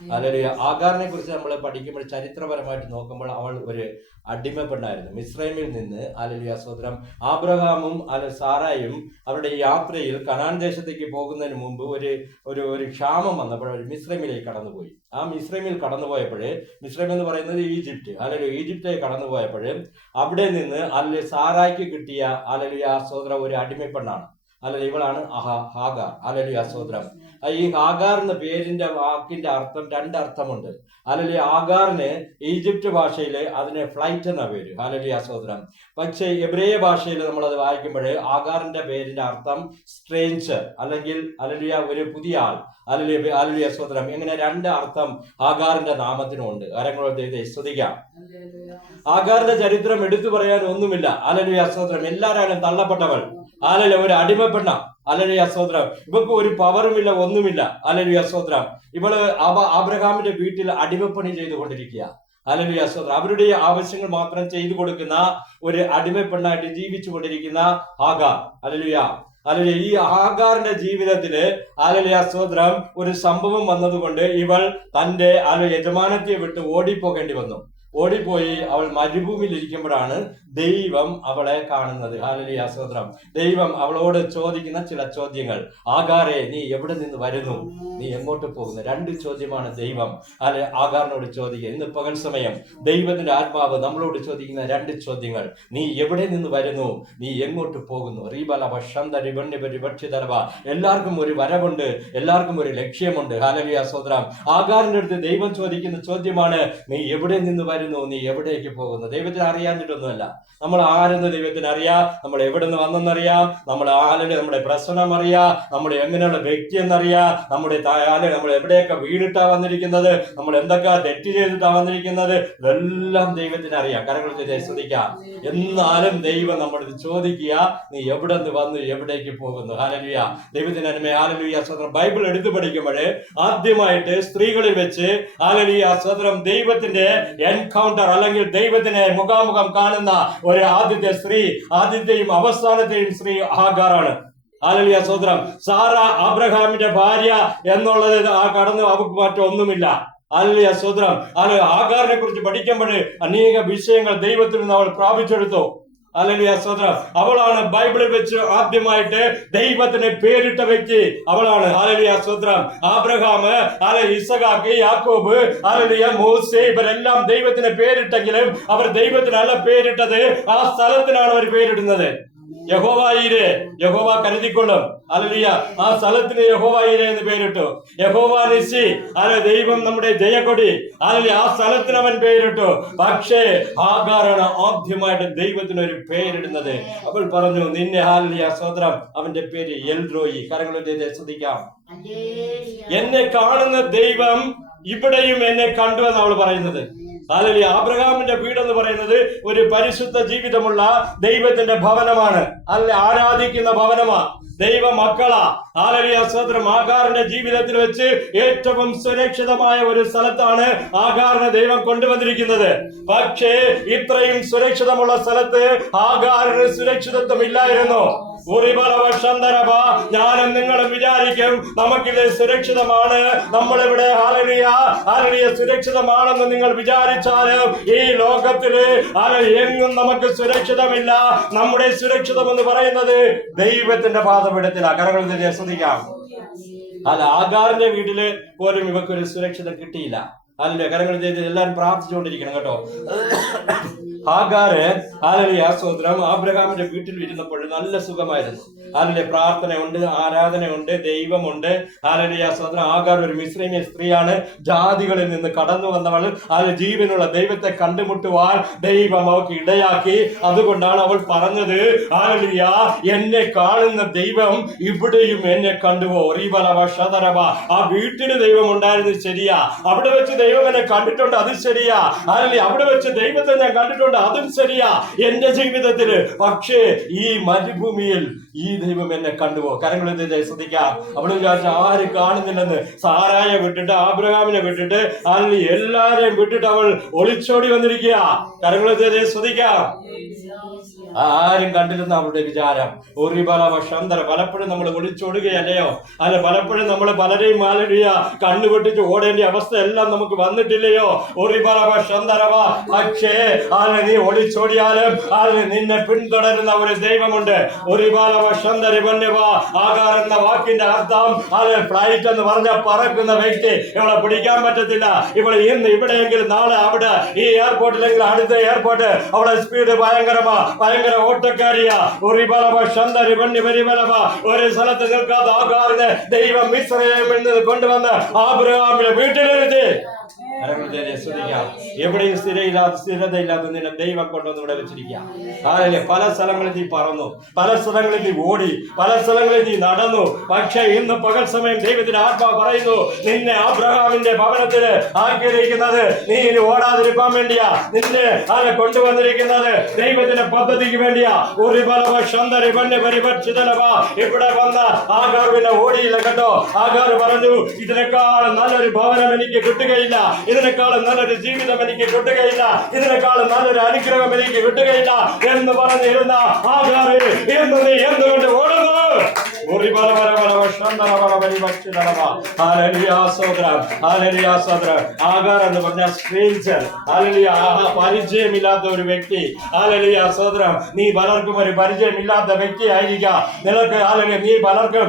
അല്ലെങ്കിൽ ആഗാറിനെ കുറിച്ച് നമ്മൾ പഠിക്കുമ്പോൾ ചരിത്രപരമായിട്ട് നോക്കുമ്പോൾ അവൾ ഒരു അടിമ പെണ്ണായിരുന്നു. മിസ്രൈമിൽ നിന്ന് ഹല്ലേലൂയ സ്തോത്രം ആബ്രഹാമും സാറായും അവരുടെ യാത്രയിൽ കനാൻ ദേശത്തേക്ക് പോകുന്നതിന് മുമ്പ് ഒരു ക്ഷാമം വന്നപ്പോൾ അവർ മിസ്രൈമിലേക്ക് കടന്നുപോയി. ആ മിസ്രൈമിൽ കടന്നുപോയപ്പോൾ, മിസ്രൈം എന്ന് പറയുന്നത് ഈജിപ്റ്റ്, അല്ലെങ്കിൽ ഈജിപ്തിലേക്ക് കടന്നുപോയപ്പോൾ അവിടെ നിന്ന് അല്ലെങ്കിൽ സാറായ്ക്ക് കിട്ടിയ ഹല്ലേലൂയ സ്തോത്രം ഒരു അടിമപ്പെണ്ണാണ്. അല്ലെങ്കിൽ ഇവളാണ് ഹാഗാർ. ഹല്ലേലൂയ സ്തോത്രം. ഈ ഹാഗാർ എന്ന പേരിന്റെ വാക്കിന്റെ അർത്ഥം രണ്ടർത്ഥമുണ്ട്. അല്ലെങ്കിൽ ആഗാറിന് ഈജിപ്റ്റ് ഭാഷയിൽ അതിന് ഫ്ലൈറ്റ് എന്ന പേര്. ഹല്ലേലൂയ സ്തോത്രം. പക്ഷേ എബ്രേയ ഭാഷയിൽ നമ്മൾ അത് വായിക്കുമ്പോൾ ആഗാറിന്റെ പേരിന്റെ അർത്ഥം സ്ട്രേഞ്ചർ, അല്ലെങ്കിൽ ഹല്ലേലൂയ ഒരു പുതിയ ആൾ. ഹല്ലേലൂയ സ്തോത്രം. ഇങ്ങനെ രണ്ട് അർത്ഥം ആഗാറിന്റെ നാമത്തിനുണ്ട്. ആരെങ്കിലും ദൈവത്തെ സ്തുതിക്കാം. ആഗാറിന്റെ ചരിത്രം എടുത്തു പറയാൻ ഒന്നുമില്ല. ഹല്ലേലൂയ സ്തോത്രം. എല്ലാവരും തള്ളപ്പെട്ടവൾ, ഹല്ലേലൂയ ഒരു അടിമപ്പെണ്ണ. ഹല്ലേലൂയ സ്തോത്രം. ഇവക്ക് ഒരു പവറുമില്ല, ഒന്നുമില്ല. ഹല്ലേലൂയ സ്തോത്രം. ഇവള് ആബ്രഹാമിന്റെ വീട്ടിൽ അടിമപ്പണി ചെയ്തുകൊണ്ടിരിക്കുക. ഹല്ലേലൂയ സ്തോത്രം. അവരുടെ ആവശ്യങ്ങൾ മാത്രം ചെയ്തു കൊടുക്കുന്ന ഒരു അടിമപ്പെണ്ണായിട്ട് ജീവിച്ചു കൊണ്ടിരിക്കുന്ന ആഗാർ. ഹല്ലേലൂയ. ഹല്ലേലൂയ. ഈ ആഗാറിന്റെ ജീവിതത്തില് ഹല്ലേലൂയ സ്തോത്രം ഒരു സംഭവം വന്നതുകൊണ്ട് ഇവൾ തന്റെ യജമാനത്തെ വിട്ട് ഓടിപ്പോകേണ്ടി വന്നു. ഓടിപ്പോയി അവൾ മരുഭൂമിയിൽ ഇരിക്കുമ്പോഴാണ് ദൈവം അവളെ കാണുന്നത്. ഹല്ലേലൂയ സ്തോത്രം. ദൈവം അവളോട് ചോദിക്കുന്ന ചില ചോദ്യങ്ങൾ. ആഗാറെ, നീ എവിടെ നിന്ന് വരുന്നു? നീ എങ്ങോട്ട് പോകുന്നു? രണ്ട് ചോദ്യമാണ് ദൈവം ആഗാറിനോട് ചോദിക്കുക. ഇന്ന് പകൽ സമയം ദൈവത്തിന്റെ ആത്മാവ് നമ്മളോട് ചോദിക്കുന്ന രണ്ട് ചോദ്യങ്ങൾ. നീ എവിടെ നിന്ന് വരുന്നു? നീ എങ്ങോട്ട് പോകുന്നു? എല്ലാവർക്കും ഒരു വരവുണ്ട്, എല്ലാവർക്കും ഒരു ലക്ഷ്യമുണ്ട്. ഹല്ലേലൂയ സ്തോത്രം. ആഗാറിന്റെ അടുത്ത് ദൈവം ചോദിക്കുന്ന ചോദ്യമാണ്, നീ എവിടെ നിന്ന് വരുന്നു? നീ എവിടേക്ക് പോകുന്നു? ദൈവത്തിന് അറിയാഞ്ഞിട്ടൊന്നുമല്ല. നമ്മൾ ആരെന്ന് ദൈവത്തിന് അറിയാം, നമ്മൾ എവിടെ നിന്ന് വന്നെന്നറിയാം, നമ്മൾ നമ്മുടെ പ്രശ്നം അറിയാം, നമ്മൾ എങ്ങനെയുള്ള വ്യക്തി എന്നറിയാം, നമ്മൾ എവിടെയൊക്കെ വീണിട്ടാ വന്നിരിക്കുന്നത്, നമ്മൾ എന്തൊക്കെ തെറ്റ് ചെയ്തിട്ടാ വന്നിരിക്കുന്നത്, ഇതെല്ലാം ദൈവത്തിന് അറിയാം. കരങ്ങൾ ശ്രദ്ധിക്കാം. എന്നാലും ദൈവം നമ്മളത് ചോദിക്കുക, നീ എവിടെ നിന്ന് വന്നു, എവിടേക്ക് പോകുന്നു? ഹല്ലേലൂയ. ദൈവത്തിന് നന്മ. ഹല്ലേലൂയ സ്തോത്രം. ബൈബിൾ എടുത്തു പഠിക്കുമ്പോൾ ആദ്യമായിട്ട് സ്ത്രീകളിൽ വെച്ച് ഹല്ലേലൂയ സ്തോത്രം ദൈവത്തിന്റെ എൻകൗണ്ടർ, അല്ലെങ്കിൽ ദൈവത്തിനെ മുഖാമുഖം കാണുന്ന ഒരു ആദ്യത്തെ സ്ത്രീ, ആദ്യത്തെയും അവസാനത്തെയും സ്ത്രീ ഹാഗാറാണ്. ഹല്ലേലൂയ സ്തോത്രം. സാറ ആബ്രഹാമിന്റെ ഭാര്യ എന്നുള്ളത് കടന്ന് അവർക്ക് മറ്റൊന്നുമില്ല. ഹല്ലേലൂയ സ്തോത്രം. ഹാഗാറിനെ കുറിച്ച് പഠിക്കുമ്പോൾ അനേക വിഷയങ്ങൾ ദൈവത്തിൽ നിന്ന് അവൾ പ്രാപിച്ചെടുത്തു. ഹല്ലേലൂയ സ്തോത്രം. അവളാണ് ബൈബിളിൽ വെച്ച് ആദ്യമായിട്ട് ദൈവത്തിന് പേരിട്ട വ്യക്തി. അവളാണ്. ഹല്ലേലൂയ സ്തോത്രം. ആബ്രഹാം, ഇസഹാക്ക്, യാക്കോബ്, ഹല്ലേലൂയ മോശെ, ഇവരെല്ലാം ദൈവത്തിന് പേരിട്ടെങ്കിലും അവർ ദൈവത്തിനല്ല പേരിട്ടത്, ആ സ്ഥലത്തിനാണ് അവർ പേരിടുന്നത്. യഹോവ ഈരെ, യഹോവ കരുതിക്കൊള്ളും. ഹല്ലേലൂയ. ആ സ്ഥലത്തിന് യഹോവ ഈരെ എന്ന് പേരിട്ടു. യഹോവ നിസി, ദൈവം നമ്മുടെ ജയക്കൊടി. ഹല്ലേലൂയ. ആ സ്ഥലത്തിന് അവൻ പേരിട്ടു. പക്ഷേ ഹാഗാറാണ് ആദ്യമായിട്ട് ദൈവത്തിന് ഒരു പേരിടുന്നത്. അവൾ പറഞ്ഞു, നിന്നെ ഹല്ലേലൂയ സ്തോത്രം അവന്റെ പേര് എൽറോയി. കരങ്ങളെ ശ്രദ്ധിക്കാം. എന്നെ കാണുന്ന ദൈവം ഇവിടെയും എന്നെ കണ്ടു എന്ന് അവൾ പറയുന്നത്. ഹല്ലേലൂയ. ആബ്രഹാമിന്റെ വീടെന്ന് പറയുന്നത് ഒരു പരിശുദ്ധ ജീവിതമുള്ള ദൈവത്തിന്റെ ഭവനമാണ്. ആരാധിക്കുന്ന ഭവനമാണ്. ദൈവ മക്കളാ. ഹല്ലേലൂയ സ്തോത്രം. ആഗാറിന്റെ ജീവിതത്തിൽ വെച്ച് ഏറ്റവും സുരക്ഷിതമായ ഒരു സ്ഥലത്താണ് ആഗാറിനെ ദൈവം കൊണ്ടുവന്നിരിക്കുന്നത്. പക്ഷേ ഇത്രയും സുരക്ഷിതമുള്ള സ്ഥലത്ത് ആഗാറിന് സുരക്ഷിതത്വം ഇല്ലായിരുന്നു. ഞാനും നിങ്ങളും വിചാരിക്കും നമുക്കിത് സുരക്ഷിതമാണ്, നമ്മളിവിടെ ഹല്ലേലൂയ സുരക്ഷിതമാണെന്ന് നിങ്ങൾ വിചാരിച്ചാലും ഈ ലോകത്തില് എങ്ങും നമുക്ക് സുരക്ഷിതമില്ല. നമ്മുടെ സുരക്ഷിതം എന്ന് പറയുന്നത് ദൈവത്തിന്റെ പാദപീഠത്തിലാണ്. കരങ്ങൾ ശ്രദ്ധിക്കാം. ആഗാറിന്റെ വീട്ടില് പോലും ഇവക്കൊരു സുരക്ഷിതം കിട്ടിയില്ല. ഹല്ലേലൂയ. കരങ്ങൾ എല്ലാവരും പ്രാർത്ഥിച്ചുകൊണ്ടിരിക്കണം കേട്ടോ. ഹാഗാറ് ഹല്ലേലൂയ സ്തോത്രം ആബ്രഹാമിന്റെ വീട്ടിൽ ഇരുന്നപ്പോൾ നല്ല സുഖമായിരുന്നു. ഹല്ലേലൂയ. പ്രാർത്ഥനയുണ്ട്, ആരാധനയുണ്ട്, ദൈവമുണ്ട്. ഹല്ലേലൂയ സ്തോത്രം. ഹാഗാർ ഒരു മിസ്രൈമ്യ സ്ത്രീയാണ്. ജാതികളിൽ നിന്ന് കടന്നു വന്നവൾ. ജീവനുള്ള ദൈവത്തെ കണ്ടുമുട്ടുവാൻ ദൈവം അവൾക്ക് ഇടയാക്കി. അതുകൊണ്ടാണ് അവൾ പറഞ്ഞത്, ഹല്ലേലൂയ, എന്നെ കാണുന്ന ദൈവം ഇവിടെയും എന്നെ കണ്ടുവോ. ആ വീട്ടിന് ദൈവം ഉണ്ടായിരുന്നത് ശരിയാ, അവിടെ വെച്ച് ദൈവം എന്നെ കണ്ടിട്ടുണ്ട്, അത് ശരിയാ. ഹല്ലേലൂയ. അവിടെ വെച്ച് ദൈവത്തെ ഞാൻ കണ്ടിട്ടുണ്ട്, അതും ശരിയാ എന്റെ ജീവിതത്തില്. പക്ഷേ ഈ മരുഭൂമിയിൽ ഈ ദൈവം എന്നെ കണ്ടുവോ. കരങ്ങളിൽ ശ്രദ്ധിക്കാം. അവിടെ വിചാരിച്ച ആര് കാണുന്നില്ലെന്ന്. സാറായെ വിട്ടിട്ട്, ആബ്രഹാമിനെ വിട്ടിട്ട്, എല്ലാരെയും വിട്ടിട്ട് അവൾ ഒളിച്ചോടി വന്നിരിക്കുക. കരങ്ങളിൽ ശ്രദ്ധിക്കാം. ആരും കണ്ടിരുന്ന അവരുടെ വിചാരം ഒരു ബലവശന്തര. പലപ്പോഴും നമ്മൾ ഒളിച്ചോടുകയല്ലയോ? അല്ല, പലപ്പോഴും നമ്മൾ പലരെയും മാലരിയ കണ്ണുപൊട്ടിച്ച് ഓടേണ്ട അവസ്ഥ എല്ലാം നമുക്ക് വന്നിട്ടില്ലയോ? ഒരു ബലവശന്തരവ. പക്ഷേ നീ ഒളിച്ചോടിയാലും നിന്നെ പിന്തുടരുന്ന ഒരു ദൈവമുണ്ട്. ഒരു ബലവശന്തര വന്യവ. ആകാർ എന്ന വാക്കിന്റെ അർത്ഥം ഫ്ലൈറ്റ് എന്ന് പറഞ്ഞ പറക്കുന്ന വ്യക്തി. ഇവളെ പിടിക്കാൻ പറ്റത്തില്ല. ഇവളെ ഇന്ന് ഇവിടെയെങ്കിലും നാളെ അവിടെ, ഈ എയർപോർട്ടിലെങ്കിലും അടുത്ത എയർപോർട്ട്. അവളെ സ്പീഡ് ഭയങ്കര ഓട്ടക്കാരിയാ. ഒരു സ്ഥലത്ത് നിൽക്കാത്ത ആകാറിനെ ദൈവം മിസ്രയീമിൽ നിന്ന് കൊണ്ടുവന്ന് ആബ്രഹാമിന്റെ വീട്ടിലിരുത്തി. എവിടെയും സ്ഥിരതയില്ലാത്ത നിന്നെ ദൈവം കൊണ്ടുവന്ന് ഇവിടെ വെച്ചിരിക്കാം. പല സ്ഥലങ്ങളിൽ നീ പറന്നു, പല സ്ഥലങ്ങളിൽ നീ ഓടി, പല സ്ഥലങ്ങളിൽ നീ നടന്നു. പക്ഷെ ഇന്ന് പകൽ സമയം ദൈവത്തിന്റെ ആത്മാവ് പറയുന്നു, നിന്നെ അബ്രഹാമിന്റെ ഭവനത്തിന് ആക്കിയിരിക്കുന്നത് നീ ഇനി ഓടാതിരിക്കാൻ വേണ്ടിയാ. നിന്നെ കൊണ്ടുവന്നിരിക്കുന്നത് ദൈവത്തിന്റെ പദ്ധതിക്ക് വേണ്ടിയാ. ഒരു ഇവിടെ വന്ന ആഗാറിനെ ഓടിയില്ല കേട്ടോ. ആഗാർ പറഞ്ഞു, ഇതിനേക്കാൾ നല്ലൊരു ഭവനം എനിക്ക് കിട്ടുകയില്ല, ഇതിനേക്കാളും നല്ലൊരു ജീവിതം എനിക്ക് കിട്ടുകയില്ല, ഇതിനേക്കാളും നല്ലൊരു അനുഗ്രഹം എനിക്ക് കിട്ടുകയില്ല എന്ന് പറഞ്ഞിരുന്ന ആഗാറ് ഇന്ന് നീ എന്തുകൊണ്ട് ഓടുന്നു? ആഗാർ എന്ന് പറഞ്ഞ സ്ട്രേഞ്ചർ, പരിചയമില്ലാത്ത ഒരു വ്യക്തി. നീ പലർക്കും ഒരു പരിചയമില്ലാത്ത വ്യക്തി ആയിരിക്കാം. നിനക്ക് നീ പലർക്കും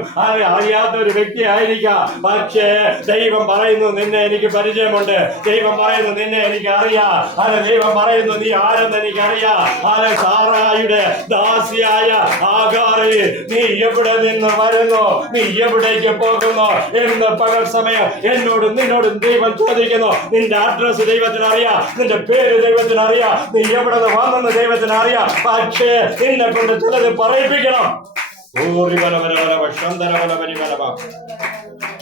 അറിയാത്ത ഒരു വ്യക്തി ആയിരിക്കാം. പക്ഷേ ദൈവം പറയുന്നു, നിന്നെ എനിക്ക് പരിചയമുണ്ട്. ദൈവം പറയുന്നു, നിന്നെ എനിക്ക് അറിയാം. ദൈവം പറയുന്നു, നീ ആരെന്ന് എനിക്കറിയാം. സാറായുടെ ദാസിയായ ആഗാറ്, നീ എവിടെ നിന്ന് വരുന്നു, നീ എവിടേക്ക് പോകുന്നു എന്ന് പകൽ സമയം നിന്നോടും ദൈവം ചോദിക്കുന്നു. നിന്റെ അഡ്രസ് ദൈവത്തിന് അറിയാം, നിന്റെ പേര് ദൈവത്തിന് അറിയാം, നീ എവിടെ നിന്ന് വന്നെന്ന് ദൈവത്തിന് അറിയാം. പക്ഷേ നിന്നെ കൊണ്ട് ചിലത് പറയിപ്പിക്കണം.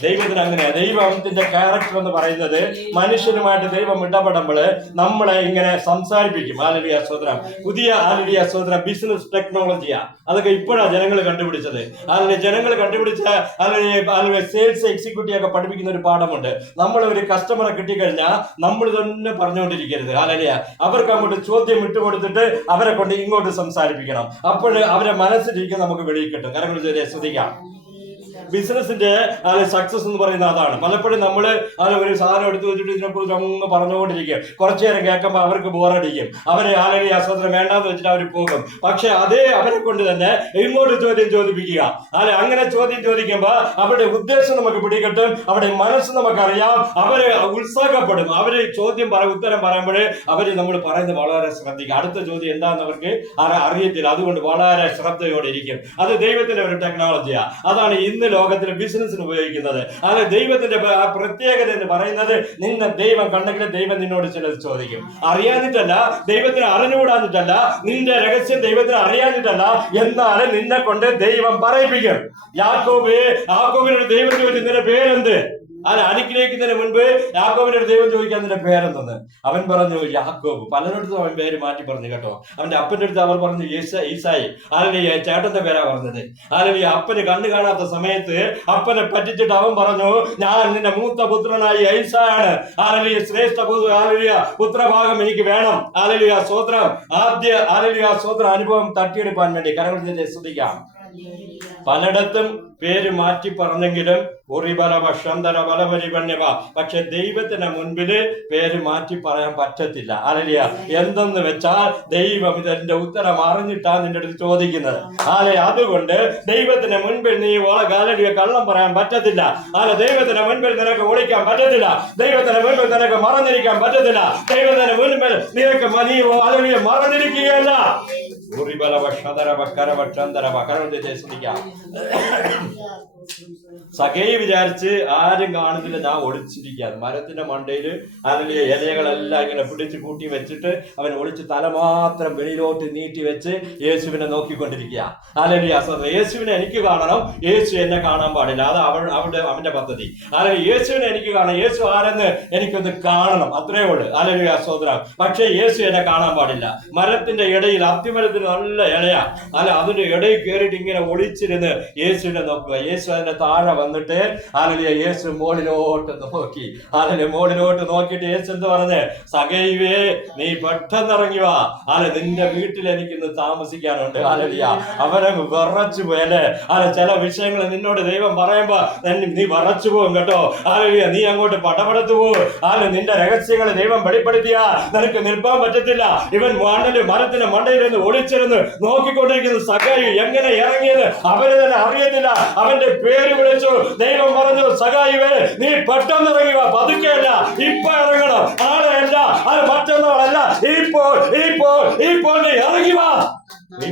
ദൈവത്തിന് അങ്ങനെയാ. ദൈവത്തിന്റെ ക്യാരക്ടർ എന്ന് പറയുന്നത് മനുഷ്യനുമായിട്ട് ദൈവം ഇടപെടുമ്പോൾ നമ്മളെ ഇങ്ങനെ സംസാരിപ്പിക്കും. ഹല്ലേലൂയ സ്തോത്രം. പുതിയ ഹല്ലേലൂയ സ്തോത്രം ബിസിനസ് ടെക്നോളജിയാ. അതൊക്കെ ഇപ്പോഴാണ് ജനങ്ങൾ കണ്ടുപിടിച്ചത്. ജനങ്ങൾ കണ്ടുപിടിച്ച സെയിൽസ് എക്സിക്യൂട്ടീവ് ഒക്കെ പഠിപ്പിക്കുന്ന ഒരു പാഠമുണ്ട്. നമ്മൾ ഒരു കസ്റ്റമറെ കിട്ടിക്കഴിഞ്ഞാൽ നമ്മൾ തന്നെ പറഞ്ഞുകൊണ്ടിരിക്കരുത്. ഹല്ലേലൂയ. അവർക്ക് അങ്ങോട്ട് ചോദ്യം ഇട്ടുകൊടുത്തിട്ട് അവരെ കൊണ്ട് ഇങ്ങോട്ട് സംസാരിപ്പിക്കണം. അപ്പോൾ അവരെ മനസ്സിലിരിക്കും നമുക്ക് വെളിയിൽ കിട്ടും. കാരണം ശ്രദ്ധിക്കാം, ബിസിനസിന്റെ സക്സസ് എന്ന് പറയുന്നത് അതാണ്. പലപ്പോഴും നമ്മൾ ഒരു സാധനം എടുത്തു വെച്ചിട്ട് ഇതിനെക്കുറിച്ച് അങ്ങ് പറഞ്ഞുകൊണ്ടിരിക്കും. കുറച്ചു നേരം കേൾക്കുമ്പോൾ അവർക്ക് ബോറടിക്കും. അവരെ ആസ്വാദനം വേണ്ടാന്ന് വെച്ചിട്ട് അവർ പോകും. പക്ഷെ അതേ അവരെ കൊണ്ട് തന്നെ ഇങ്ങോട്ട് ചോദ്യം ചോദിപ്പിക്കുക. അങ്ങനെ ചോദ്യം ചോദിക്കുമ്പോൾ അവരുടെ ഉദ്ദേശം നമുക്ക് പിടികിട്ടും, അവരുടെ മനസ്സ് നമുക്കറിയാം. അവര് ഉത്സാഹപ്പെടും. അവര് ഉത്തരം പറയുമ്പോൾ അവര് നമ്മൾ പറയുന്നത് വളരെ ശ്രദ്ധിക്കുക. അടുത്ത ചോദ്യം എന്താണെന്ന് അവർക്ക് അറിയത്തില്ല. അതുകൊണ്ട് വളരെ ശ്രദ്ധയോടെ ഇരിക്കും. അത് ദൈവത്തിന്റെ ഒരു ടെക്നോളജിയാ. അതാണ് ഇന്ന് ലോകത്തിൽ ബിസിനസ്സിന് ഉപയോഗിക്കുന്നത്. ദൈവത്തിന്റെ പ്രത്യേകത എന്ന് പറയുന്നത്, നിന്നെ ദൈവം കണ്ടെങ്കിൽ ദൈവം നിന്നോട് ചിലത് ചോദിക്കും. അറിയാനിട്ടല്ല, ദൈവത്തിന് അറിഞ്ഞുകൂടാഞ്ഞിട്ടല്ല, നിന്റെ രഹസ്യം ദൈവത്തിന് അറിയാനിട്ടല്ല, എന്നാലും നിന്നെ കൊണ്ട് ദൈവം പറയിപ്പിക്കും. യാക്കോബിനോട് ദൈവം ചോദിച്ചു, നിന്റെ പേരെന്ത്? അനുഗ്രഹിക്കുന്നതിന് മുൻപ് യാക്കോബിന്റെ ദൈവം ചോദിക്കാൻ നിന്റെ പേരെന്തെന്ന്. അവൻ പറഞ്ഞു യാക്കോബ്. പലരിടത്തും അവൻ പേര് മാറ്റി പറഞ്ഞു കേട്ടോ. അവന്റെ അപ്പന്റെ അടുത്ത് അവർ പറഞ്ഞു ഈസായി. അല്ലെങ്കിൽ ചേട്ടന്റെ പേരാ പറഞ്ഞത്. അല്ലെങ്കിൽ അപ്പന് കണ്ണു കാണാത്ത സമയത്ത് അപ്പനെ പറ്റിച്ചിട്ട് അവൻ പറഞ്ഞു, ഞാൻ നിന്റെ മൂത്ത പുത്രനായി ഈസായാണ്. അല്ലെങ്കിൽ ശ്രേഷ്ഠ പുത്രഭാഗം എനിക്ക് വേണം. അല്ലെങ്കിൽ സ്വോത്രം ആദ്യ സ്വോത്ര അനുഭവം തട്ടിയെടുക്കാൻ വേണ്ടി കരങ്ങളിൽ ശ്രദ്ധിക്കാം. പലയിടത്തും പേര് മാറ്റി പറഞ്ഞെങ്കിലും പക്ഷെ ദൈവത്തിന് മുൻപില് പേര് മാറ്റി പറയാൻ പറ്റത്തില്ല. എന്തെന്ന് വെച്ചാൽ ദൈവം ഇതിന്റെ ഉത്തരം അറിഞ്ഞിട്ടാ നിന്റെ അടുത്ത് ചോദിക്കുന്നത്. അതുകൊണ്ട് ദൈവത്തിന് മുൻപിൽ നീ കള്ളം പറയാൻ പറ്റത്തില്ല. ദൈവത്തിന് മുൻപിൽ നിനക്ക് ഒളിക്കാൻ പറ്റത്തില്ല. ദൈവത്തിന് മുൻപിൽ നിനക്ക് മറന്നിരിക്കാൻ പറ്റത്തില്ല. ദൈവത്തിന് മുൻപിൽ നിനക്ക് മറന്നിരിക്കുകയല്ല. സഖേയ് വിചാരിച്ച് ആരും കാണുന്നില്ല, ഞാൻ ഒളിച്ചിരിക്കുക. മരത്തിന്റെ മണ്ടയിൽ അല്ലെങ്കിൽ ഇലകളെല്ലാം ഇങ്ങനെ പിടിച്ച് കൂട്ടി വെച്ചിട്ട് അവൻ ഒളിച്ച് തല മാത്രം വെളിയിലോട്ട് നീട്ടി വെച്ച് യേശുവിനെ നോക്കിക്കൊണ്ടിരിക്കുക. അല്ലെങ്കിൽ യേശുവിനെ എനിക്ക് കാണണം, യേശു എന്നെ കാണാൻ പാടില്ല. അത് അവന്റെ പദ്ധതി. അല്ലെങ്കിൽ യേശുവിനെ എനിക്ക് കാണാം, യേശു ആരെന്ന് എനിക്കൊന്ന് കാണണം, അത്രേ ഉള്ളു. അല്ലെങ്കിൽ സഹോദര, പക്ഷെ യേശു എന്നെ കാണാൻ പാടില്ല. മരത്തിന്റെ ഇടയിൽ, അത്തിമരത്തിന് നല്ല ഇലയാ. അതിന്റെ ഇടയിൽ കയറിയിട്ട് ഇങ്ങനെ ഒളിച്ചിരുന്ന് യേശുവിനെ നോക്കുക. യേശു അതിന്റെ താഴെ വന്നിട്ട് ഹല്ലേലൂയ യേശു മോളിലോട്ട് നോക്കി. ഹല്ലേലൂയ മോളിലോട്ട് നോക്കിയിട്ട് യേശു എന്ത് പറഞ്ഞ്, സഖൈവേ നീ പെട്ടെന്ന് ഇറങ്ങി വാ, നിന്റെ വീട്ടിൽ എനിക്കിന്ന് താമസിക്കാനുണ്ട്. ഹല്ലേലൂയ അവനങ്ങ് വിറച്ചു പോയല്ലേ. ചില വിഷയങ്ങൾ നിന്നോട് ദൈവം പറയുമ്പോ നീ വിറച്ചു പോകും കേട്ടോ. ഹല്ലേലൂയ നീ അങ്ങോട്ട് പടപടത്തു പോകും. നിന്റെ രഹസ്യങ്ങൾ ദൈവം വെളിപ്പെടുത്തിയാ നിനക്ക് നിൽപ്പാൻ പറ്റത്തില്ല. ഇവൻ മരത്തിന്റെ മണ്ടയിലിരുന്ന് ഒളിച്ചിരുന്ന് നോക്കിക്കൊണ്ടിരിക്കുന്ന സഖായി എങ്ങനെ ഇറങ്ങിയത് അവന് തന്നെ അറിയത്തില്ല. അവന്റെ പേര് വിളിച്ചു. ദൈവം പറഞ്ഞു, സഖായിവേ നീ പെട്ടെന്ന് ഇറങ്ങി വാ, പതുക്കെയല്ല ഇപ്പൊ ഇറങ്ങണം, നാളെയല്ല, അത് മറ്റന്നാളല്ല, ഇപ്പോൾ ഇപ്പോൾ ഇപ്പോൾ നീ ഇറങ്ങി വാ. 2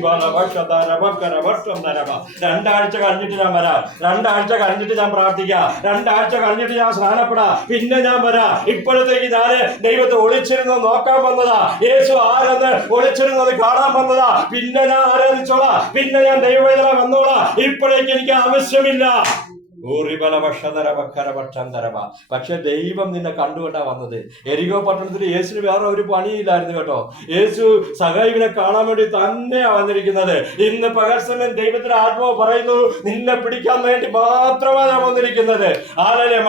കഴിഞ്ഞിട്ട് ഞാൻ വരാം, 2 കഴിഞ്ഞിട്ട് ഞാൻ പ്രാർത്ഥിക്കാം, 2 കഴിഞ്ഞിട്ട് ഞാൻ സ്നാനപ്പെടാം, പിന്നെ ഞാൻ വരാം. ഇപ്പോഴത്തേക്ക് ഞാൻ ദൈവത്തെ ഒളിച്ചിരുന്നു നോക്കാൻ വന്നതാ, യേശു ആരെന്ന് ഒളിച്ചിരുന്നത് കാണാൻ വന്നതാ, പിന്നെ ഞാൻ ആരാധിച്ചോളാം, പിന്നെ ഞാൻ ദൈവവേദന വന്നോളാം, ഇപ്പോഴേക്ക് എനിക്ക് ആവശ്യമില്ല. പക്ഷെ ദൈവം നിന്നെ കണ്ടുകൊണ്ടാ വന്നത്. എരികോ പട്ടണത്തിൽ യേശുവിന് വേറെ ഒരു പണിയില്ലായിരുന്നു കേട്ടോ. യേശു സഖായിവിനെ കാണാൻ വേണ്ടി തന്നെയാ വന്നിരിക്കുന്നത്. ഇന്ന് പകൽ സമയം ദൈവത്തിന്റെ ആത്മാവ് പറയുന്നു, നിന്നെ പിടിക്കാൻ വേണ്ടി മാത്രമാണ് ഞാൻ വന്നിരിക്കുന്നത്.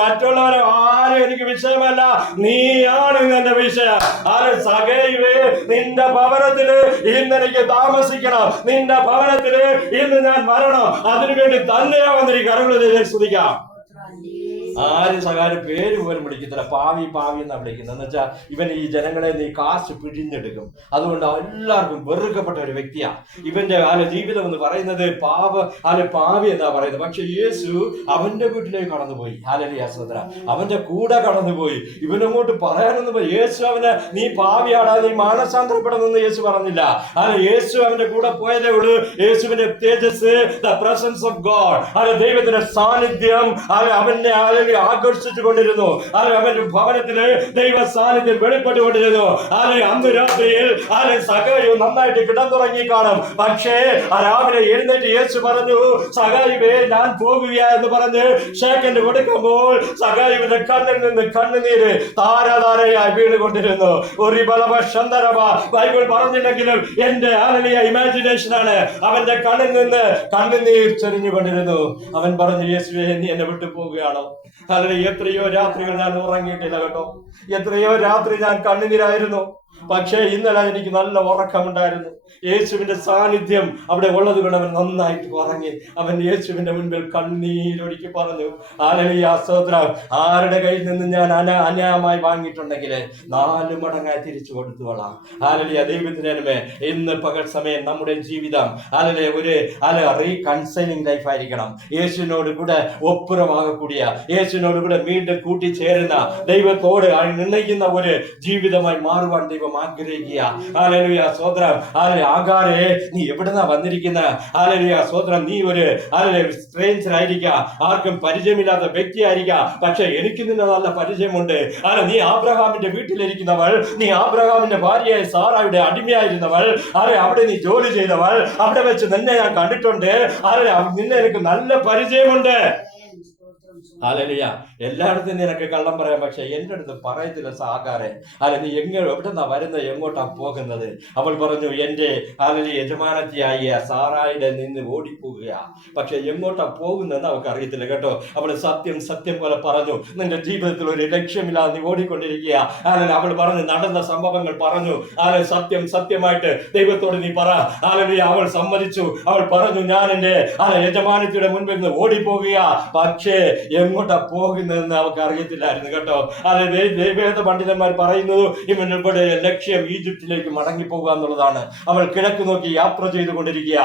മറ്റുള്ളവരെ ആരും എനിക്ക് വിഷയമല്ല, നീയാണ് എന്റെ വിഷയം. സഖായിവേ നിന്റെ ഭവനത്തില് ഇന്ന് എനിക്ക് താമസിക്കണം, നിന്റെ ഭവനത്തില് ഇന്ന് ഞാൻ വരണം, അതിനുവേണ്ടി തന്നെയാ വന്നിരിക്കുക. ആരും സകാരം പേര് പോലും വിളിക്കത്തില്ല, പാവി പാവി എന്നാ വിളിക്കുന്നത്. എന്ന് വെച്ചാൽ ഇവൻ ഈ ജനങ്ങളെ നീ കാശ് പിഴിഞ്ഞെടുക്കും. അതുകൊണ്ട് എല്ലാവർക്കും വെറുക്കപ്പെട്ട ഒരു വ്യക്തിയാ ഇവന്റെ ജീവിതം എന്ന് പറയുന്നത്. പാവി എന്നാ പറയുന്നത്. പക്ഷെ യേശു അവന്റെ വീട്ടിലേക്ക് കടന്നുപോയി. ഹല്ലേലൂയ സ്തോത്രം. അവന്റെ കൂടെ കടന്നുപോയി. ഇവനങ്ങോട്ട് പറയാനൊന്നും യേശു അവന് നീ പാവിയാടാ, നീ മാനസാന്തരപ്പെടണമെന്ന് യേശു പറഞ്ഞില്ല. യേശു അവന്റെ കൂടെ പോയതേ ഉള്ളൂ. യേശുവിന്റെ തേജസ്, ദ പ്രസൻസ് ഓഫ് ഗോഡ്, ദൈവത്തിന്റെ സാന്നിധ്യം അവന്റെ ആകർഷിച്ചു കൊണ്ടിരുന്നു. അവന്റെ ഭവനത്തില് ദൈവ സാന്നിധ്യം വെളിപ്പെട്ടുകൊണ്ടിരുന്നു. അന്ന് രാത്രിയിൽ സഖായിവ് നന്നായിട്ട് കിടന്നുറങ്ങി കാണും. പക്ഷേ രാവിലെ എഴുന്നേറ്റ് യേശു പറഞ്ഞു, സഖായിവേ ഞാൻ പോകുക എന്ന് പറഞ്ഞ് ഷേക്കൻഡ് കൊടുക്കുമ്പോൾ സഖായിവിന്റെ കണ്ണിൽ നിന്ന് കണ്ണുനീര് താരതാരയായി വീണുകൊണ്ടിരുന്നു. ഒരു ബൈബിൾ പറഞ്ഞില്ലെങ്കിലും എന്റെ ഇമാജിനേഷൻ ആണ്. അവന്റെ കണ്ണിൽ നിന്ന് കണ്ണുനീർ ചൊരിഞ്ഞുകൊണ്ടിരുന്നു. അവൻ പറഞ്ഞു, യേശുവേ നീ എന്നെ വിട്ടു പോവുകയാണോ? അല്ലെങ്കിൽ എത്രയോ രാത്രികൾ ഞാൻ ഉറങ്ങിയിട്ടില്ല കേട്ടോ. എത്രയോ രാത്രി ഞാൻ കണ്ണുനീരായിരുന്നു. പക്ഷേ ഇന്നലെ എനിക്ക് നല്ല ഉറക്കമുണ്ടായിരുന്നു. യേശുവിന്റെ സാന്നിധ്യം അവിടെ ഉള്ളത് കൊണ്ട് അവൻ നന്നായിട്ട് ഉറങ്ങി. അവൻ യേശുവിന്റെ മുൻപിൽ കണ്ണീരൊടുക്കി പറഞ്ഞു, ഹല്ലേലൂയ സ്തോത്രം, ആരുടെ കയ്യിൽ നിന്ന് ഞാൻ അന്യായമായി വാങ്ങിയിട്ടുണ്ടെങ്കിൽ 4 മടങ്ങായി തിരിച്ചു കൊടുത്തുകൊള്ളാം. ഹല്ലേലൂയ ദൈവത്തിനേ, ഇന്ന് പകൽ സമയം നമ്മുടെ ജീവിതം ഒരു റീകൺസൈലിംഗ് ലൈഫ് ആയിരിക്കണം. യേശുവിനോട് കൂടെ ഒപ്പുറമാകக்கூடிய, യേശുവിനോട് കൂടെ വീണ്ടും കൂട്ടിച്ചേരുന്ന, ദൈവത്തോട് നിർണയിക്കുന്ന ഒരു ജീവിതമായി മാറുവാൻ ദൈവം ആഗ്രഹിക്കുക. ഹല്ലേലൂയ സ്തോത്രം. ആഗാരേ നീ എവിടുന്നാ വന്നിരിക്കുന്ന? ഹല്ലേലൂയ സ്തോത്രം. നീ ഒരു സ്ട്രേഞ്ചർ ആയിരിക്കാം, ആർക്കും പരിചയമില്ലാത്ത വ്യക്തിയായിരിക്കാം. പക്ഷെ എനിക്ക് നിന്നെ നല്ല പരിചയമുണ്ട്. നീ ആബ്രഹാമിന്റെ വീട്ടിലിരിക്കുന്നവൾ, നീ ആബ്രഹാമിന്റെ ഭാര്യയായ സാറായുടെ അടിമയായിരുന്നവൾ, അവിടെ നീ ജോലി ചെയ്തവൾ, അവിടെ വെച്ച് നിന്നെ ഞാൻ കണ്ടിട്ടുണ്ട്. നിന്നെ എനിക്ക് നല്ല പരിചയമുണ്ട്. ഹല്ലേലൂയ. എല്ലായിടത്തും നിനക്ക് കള്ളം പറയാം, പക്ഷെ എന്റെ അടുത്ത് പറയത്തില്ല സാഗാരെ. നീ എവിടെന്നാ വരുന്നത്, എങ്ങോട്ടാ പോകുന്നത്? അവൾ പറഞ്ഞു, എന്റെ യജമാനത്തിയായ സാറായുടെ നിന്ന് ഓടിപ്പോകുക. പക്ഷെ എങ്ങോട്ടാ പോകുന്നതെന്ന് അവൾക്ക് അറിയത്തില്ല കേട്ടോ. അവൾ സത്യം പോലെ പറഞ്ഞു, നിന്റെ ജീവിതത്തിൽ ഒരു ലക്ഷ്യമില്ലാതെ നീ ഓടിക്കൊണ്ടിരിക്കുക. അവൾ പറഞ്ഞു, നടന്ന സംഭവങ്ങൾ പറഞ്ഞു. സത്യമായിട്ട് ദൈവത്തോട് നീ പറ. അവൾ സമ്മതിച്ചു. അവൾ പറഞ്ഞു, ഞാൻ എന്റെ യജമാനത്തിയുടെ മുൻപിൽ നിന്ന് ഓടിപ്പോകുക. പക്ഷേ എങ്ങോട്ടാ പോകുന്നതെന്ന് അവൾക്ക് അറിയത്തില്ലായിരുന്നു കേട്ടോ. വേദ പണ്ഡിതന്മാർ പറയുന്നത് ഇവരുടെ ലക്ഷ്യം ഈജിപ്തിലേക്ക് മടങ്ങി പോകുക എന്നുള്ളതാണ്. അവൾ കിഴക്ക് നോക്കി യാത്ര ചെയ്തുകൊണ്ടിരിക്കുക.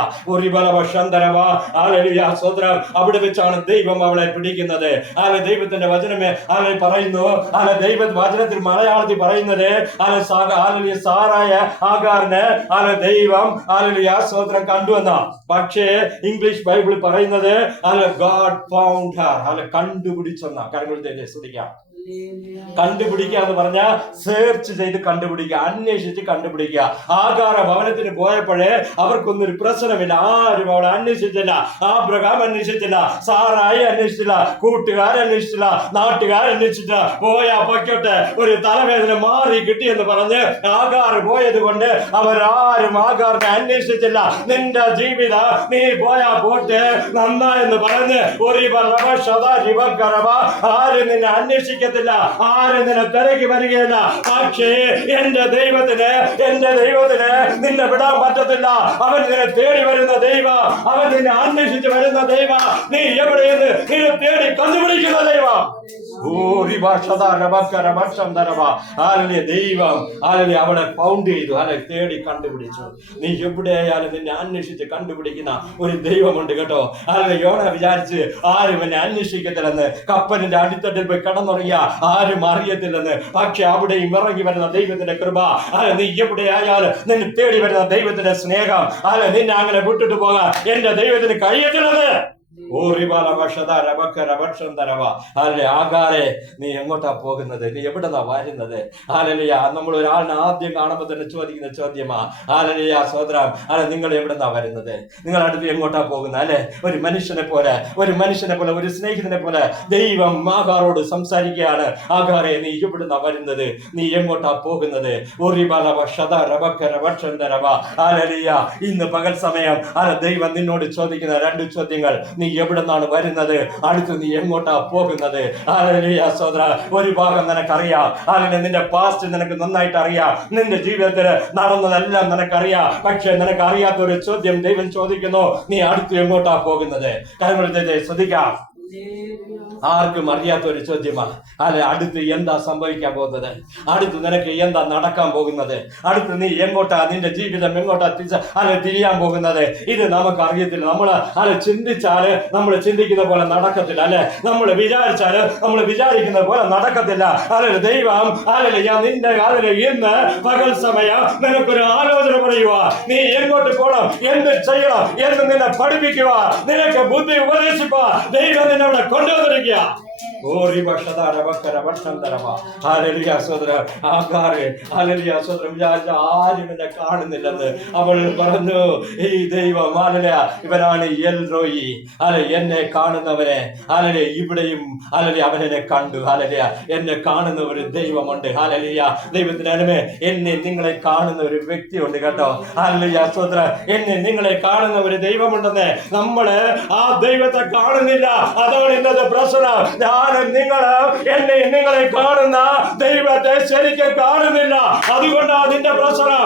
അവിടെ വെച്ചാണ് ദൈവം അവളെ പിടിക്കുന്നത്. ദൈവത്തിന്റെ വചനമേ പറയുന്നു, വചനത്തിൽ മലയാളത്തിൽ പറയുന്നത് സാറായ ആഗാറിന് ദൈവം സ്തോത്രം കണ്ടുവെന്ന. പക്ഷേ ഇംഗ്ലീഷ് ബൈബിൾ പറയുന്നത് ഗോഡ് ഫൗണ്ട് ഹർ, കണ്ടുപിടിച്ചെന്ന. കരങ്ങൾ ശ്രദ്ധിക്കാം. കണ്ടുപിടിക്കുക എന്ന് പറഞ്ഞാൽ സെർച്ച് ചെയ്ത് കണ്ടുപിടിക്കുക, അന്വേഷിച്ച് കണ്ടുപിടിക്കുക. ആഗാർ ഭവനത്തിന് പോയപ്പോഴേ അവർക്കൊന്നൊരു പ്രശ്നമില്ല. ആരും അവിടെ അന്വേഷിച്ചില്ല. ആബ്രഹാം അന്വേഷിച്ചില്ല, സാറായി അന്വേഷിച്ചില്ല, കൂട്ടുകാരന്വേഷിച്ചില്ല, നാട്ടുകാരന്വേഷിച്ചില്ല. പോയാ പൊയ്ക്കോട്ടെ, ഒരു തലവേദന മാറി കിട്ടിയെന്ന് പറഞ്ഞ് ആഗാർ പോയത് കൊണ്ട് അവരാരും ആഗാറിനെ അന്വേഷിച്ചില്ല. നിന്റെ ജീവിതം നീ പോയാ പോട്ടെ നന്നായെന്ന് പറഞ്ഞ് ആരും നിന്നെ അന്വേഷിക്കത്തില്ല, ആരും നിന്നെ തിരക്കി വരികയില്ല. പക്ഷേ എന്റെ ദൈവത്തിന് നിന്നെ വിടാൻ പറ്റത്തില്ല. അവൻ നിന്നെ തേടി വരുന്ന ദൈവം, അവൻ നിന്നെ അന്വേഷിച്ച് വരുന്ന ദൈവം, നീ എവിടെയെന്ന് നിന്നെ തേടി കണ്ടുപിടിക്കുന്ന ദൈവം. ദൈവം അവളെ ഫൗണ്ട് ചെയ്തു, തേടി കണ്ടുപിടിച്ചു. നീ എവിടെയായാലും നിന്നെ അന്വേഷിച്ച് കണ്ടുപിടിക്കുന്ന ഒരു ദൈവമുണ്ട് കേട്ടോ. യോന വിചാരിച്ച് ആരും എന്നെ അന്വേഷിക്കത്തില്ലെന്ന്, കപ്പലിന്റെ അടിത്തട്ടിൽ പോയി കടന്നുറങ്ങിയ ആരും അറിയത്തില്ലെന്ന്. പക്ഷെ അവിടെയും ഇറങ്ങി വരുന്ന ദൈവത്തിന്റെ കൃപ, നീ എവിടെയായാലും നിന്നെ തേടി വരുന്ന ദൈവത്തിന്റെ സ്നേഹം, നിന്നെ അങ്ങനെ വിട്ടിട്ട് പോകാൻ എന്റെ ദൈവത്തിന് കഴിയത്തില്ലെന്ന്. ആകാരെ നീ എങ്ങോട്ടാ പോകുന്നത്? നീ എവിടെന്നാ വരുന്നത്? നമ്മൾ ഒരാളിനെ ആദ്യം കാണുമ്പോൾ തന്നെ ചോദിക്കുന്ന ചോദ്യമാ. സോദരം, നിങ്ങൾ എവിടെന്നാ വരുന്നത്? നിങ്ങൾ അടുത്ത് എങ്ങോട്ടാ പോകുന്നത്? അല്ലെ, ഒരു മനുഷ്യനെ പോലെ ഒരു സ്നേഹിതനെ പോലെ ദൈവം ആകാറോട് സംസാരിക്കുകയാണ്. ആകാരെ നീ എവിടെന്നാ വരുന്നത്? നീ എങ്ങോട്ടാ പോകുന്നത്? ഇന്ന് പകൽ സമയം ദൈവം നിന്നോട് ചോദിക്കുന്ന രണ്ട് ചോദ്യങ്ങൾ. നീ എവിടെ നിന്നാണ് വരുന്നത്? അടുത്ത് നീ എങ്ങോട്ടാ പോകുന്നത്? സോദര, ഒരു ഭാഗം നിനക്കറിയാം. നിന്റെ പാസ്റ്റ് നിനക്ക് നന്നായിട്ട് അറിയാം, നിന്റെ ജീവിതത്തിൽ നടന്നതെല്ലാം നിനക്കറിയാം. പക്ഷെ നിനക്ക് അറിയാത്ത ഒരു ചോദ്യം ദൈവം ചോദിക്കുന്നു, നീ അടുത്ത് എങ്ങോട്ടാ പോകുന്നത്? കാര്യങ്ങൾ ശ്രദ്ധിക്കാം. ആർക്കും അറിയാത്ത ഒരു ചോദ്യമാണ്. അടുത്ത് എന്താ സംഭവിക്കാൻ പോകുന്നത്? അടുത്ത് നിനക്ക് എന്താ നടക്കാൻ പോകുന്നത്? അടുത്ത് നീ എങ്ങോട്ടാ, നിന്റെ ജീവിതം എങ്ങോട്ടാ തിരിയാൻ പോകുന്നത്? ഇത് നമുക്ക് അറിയത്തില്ല. നമ്മൾ ചിന്തിച്ചാല് നമ്മൾ ചിന്തിക്കുന്ന പോലെ നടക്കത്തില്ല, അല്ലെ? നമ്മൾ വിചാരിച്ചാല് നമ്മൾ വിചാരിക്കുന്ന പോലെ നടക്കത്തില്ല. ദൈവം ഞാൻ നിന്റെ ഇന്ന് പകൽ സമയം നിനക്കൊരു ആലോചന പറയുക. നീ എങ്ങോട്ട് പോകണം, എന്ത് ചെയ്യണം എന്ന് നിന്നെ പഠിപ്പിക്കുക, നിനക്ക് ബുദ്ധി ഉപദേശിക്കുക. ദൈവം നിന്നവിടെ കൊണ്ടുവന്നിരിക്കുക. ആരും എന്നെ കാണുന്നില്ലെന്ന് അവൾ പറഞ്ഞു. ഈ ദൈവം ഇവനാണ് എൽ റോയി, എന്നെ കാണുന്നവരെ ഇവിടെയും അവനെ കണ്ടു. എന്നെ കാണുന്ന ഒരു ദൈവമുണ്ട്. ദൈവത്തിന് അനുമേ, എന്നെ നിങ്ങളെ കാണുന്ന ഒരു വ്യക്തിയുണ്ട് കേട്ടോ. സോദര, എന്നെ നിങ്ങളെ കാണുന്ന ഒരു ദൈവമുണ്ടെന്ന് നമ്മള് ആ ദൈവത്തെ കാണുന്നില്ല. അതാണ് ഇന്നത്തെ പ്രശ്നം. നിങ്ങളെ കാണുന്ന ദൈവത്തെ ശരിക്കും കാണുന്നില്ല. അതുകൊണ്ടാണ് നിന്റെ പ്രശ്നം.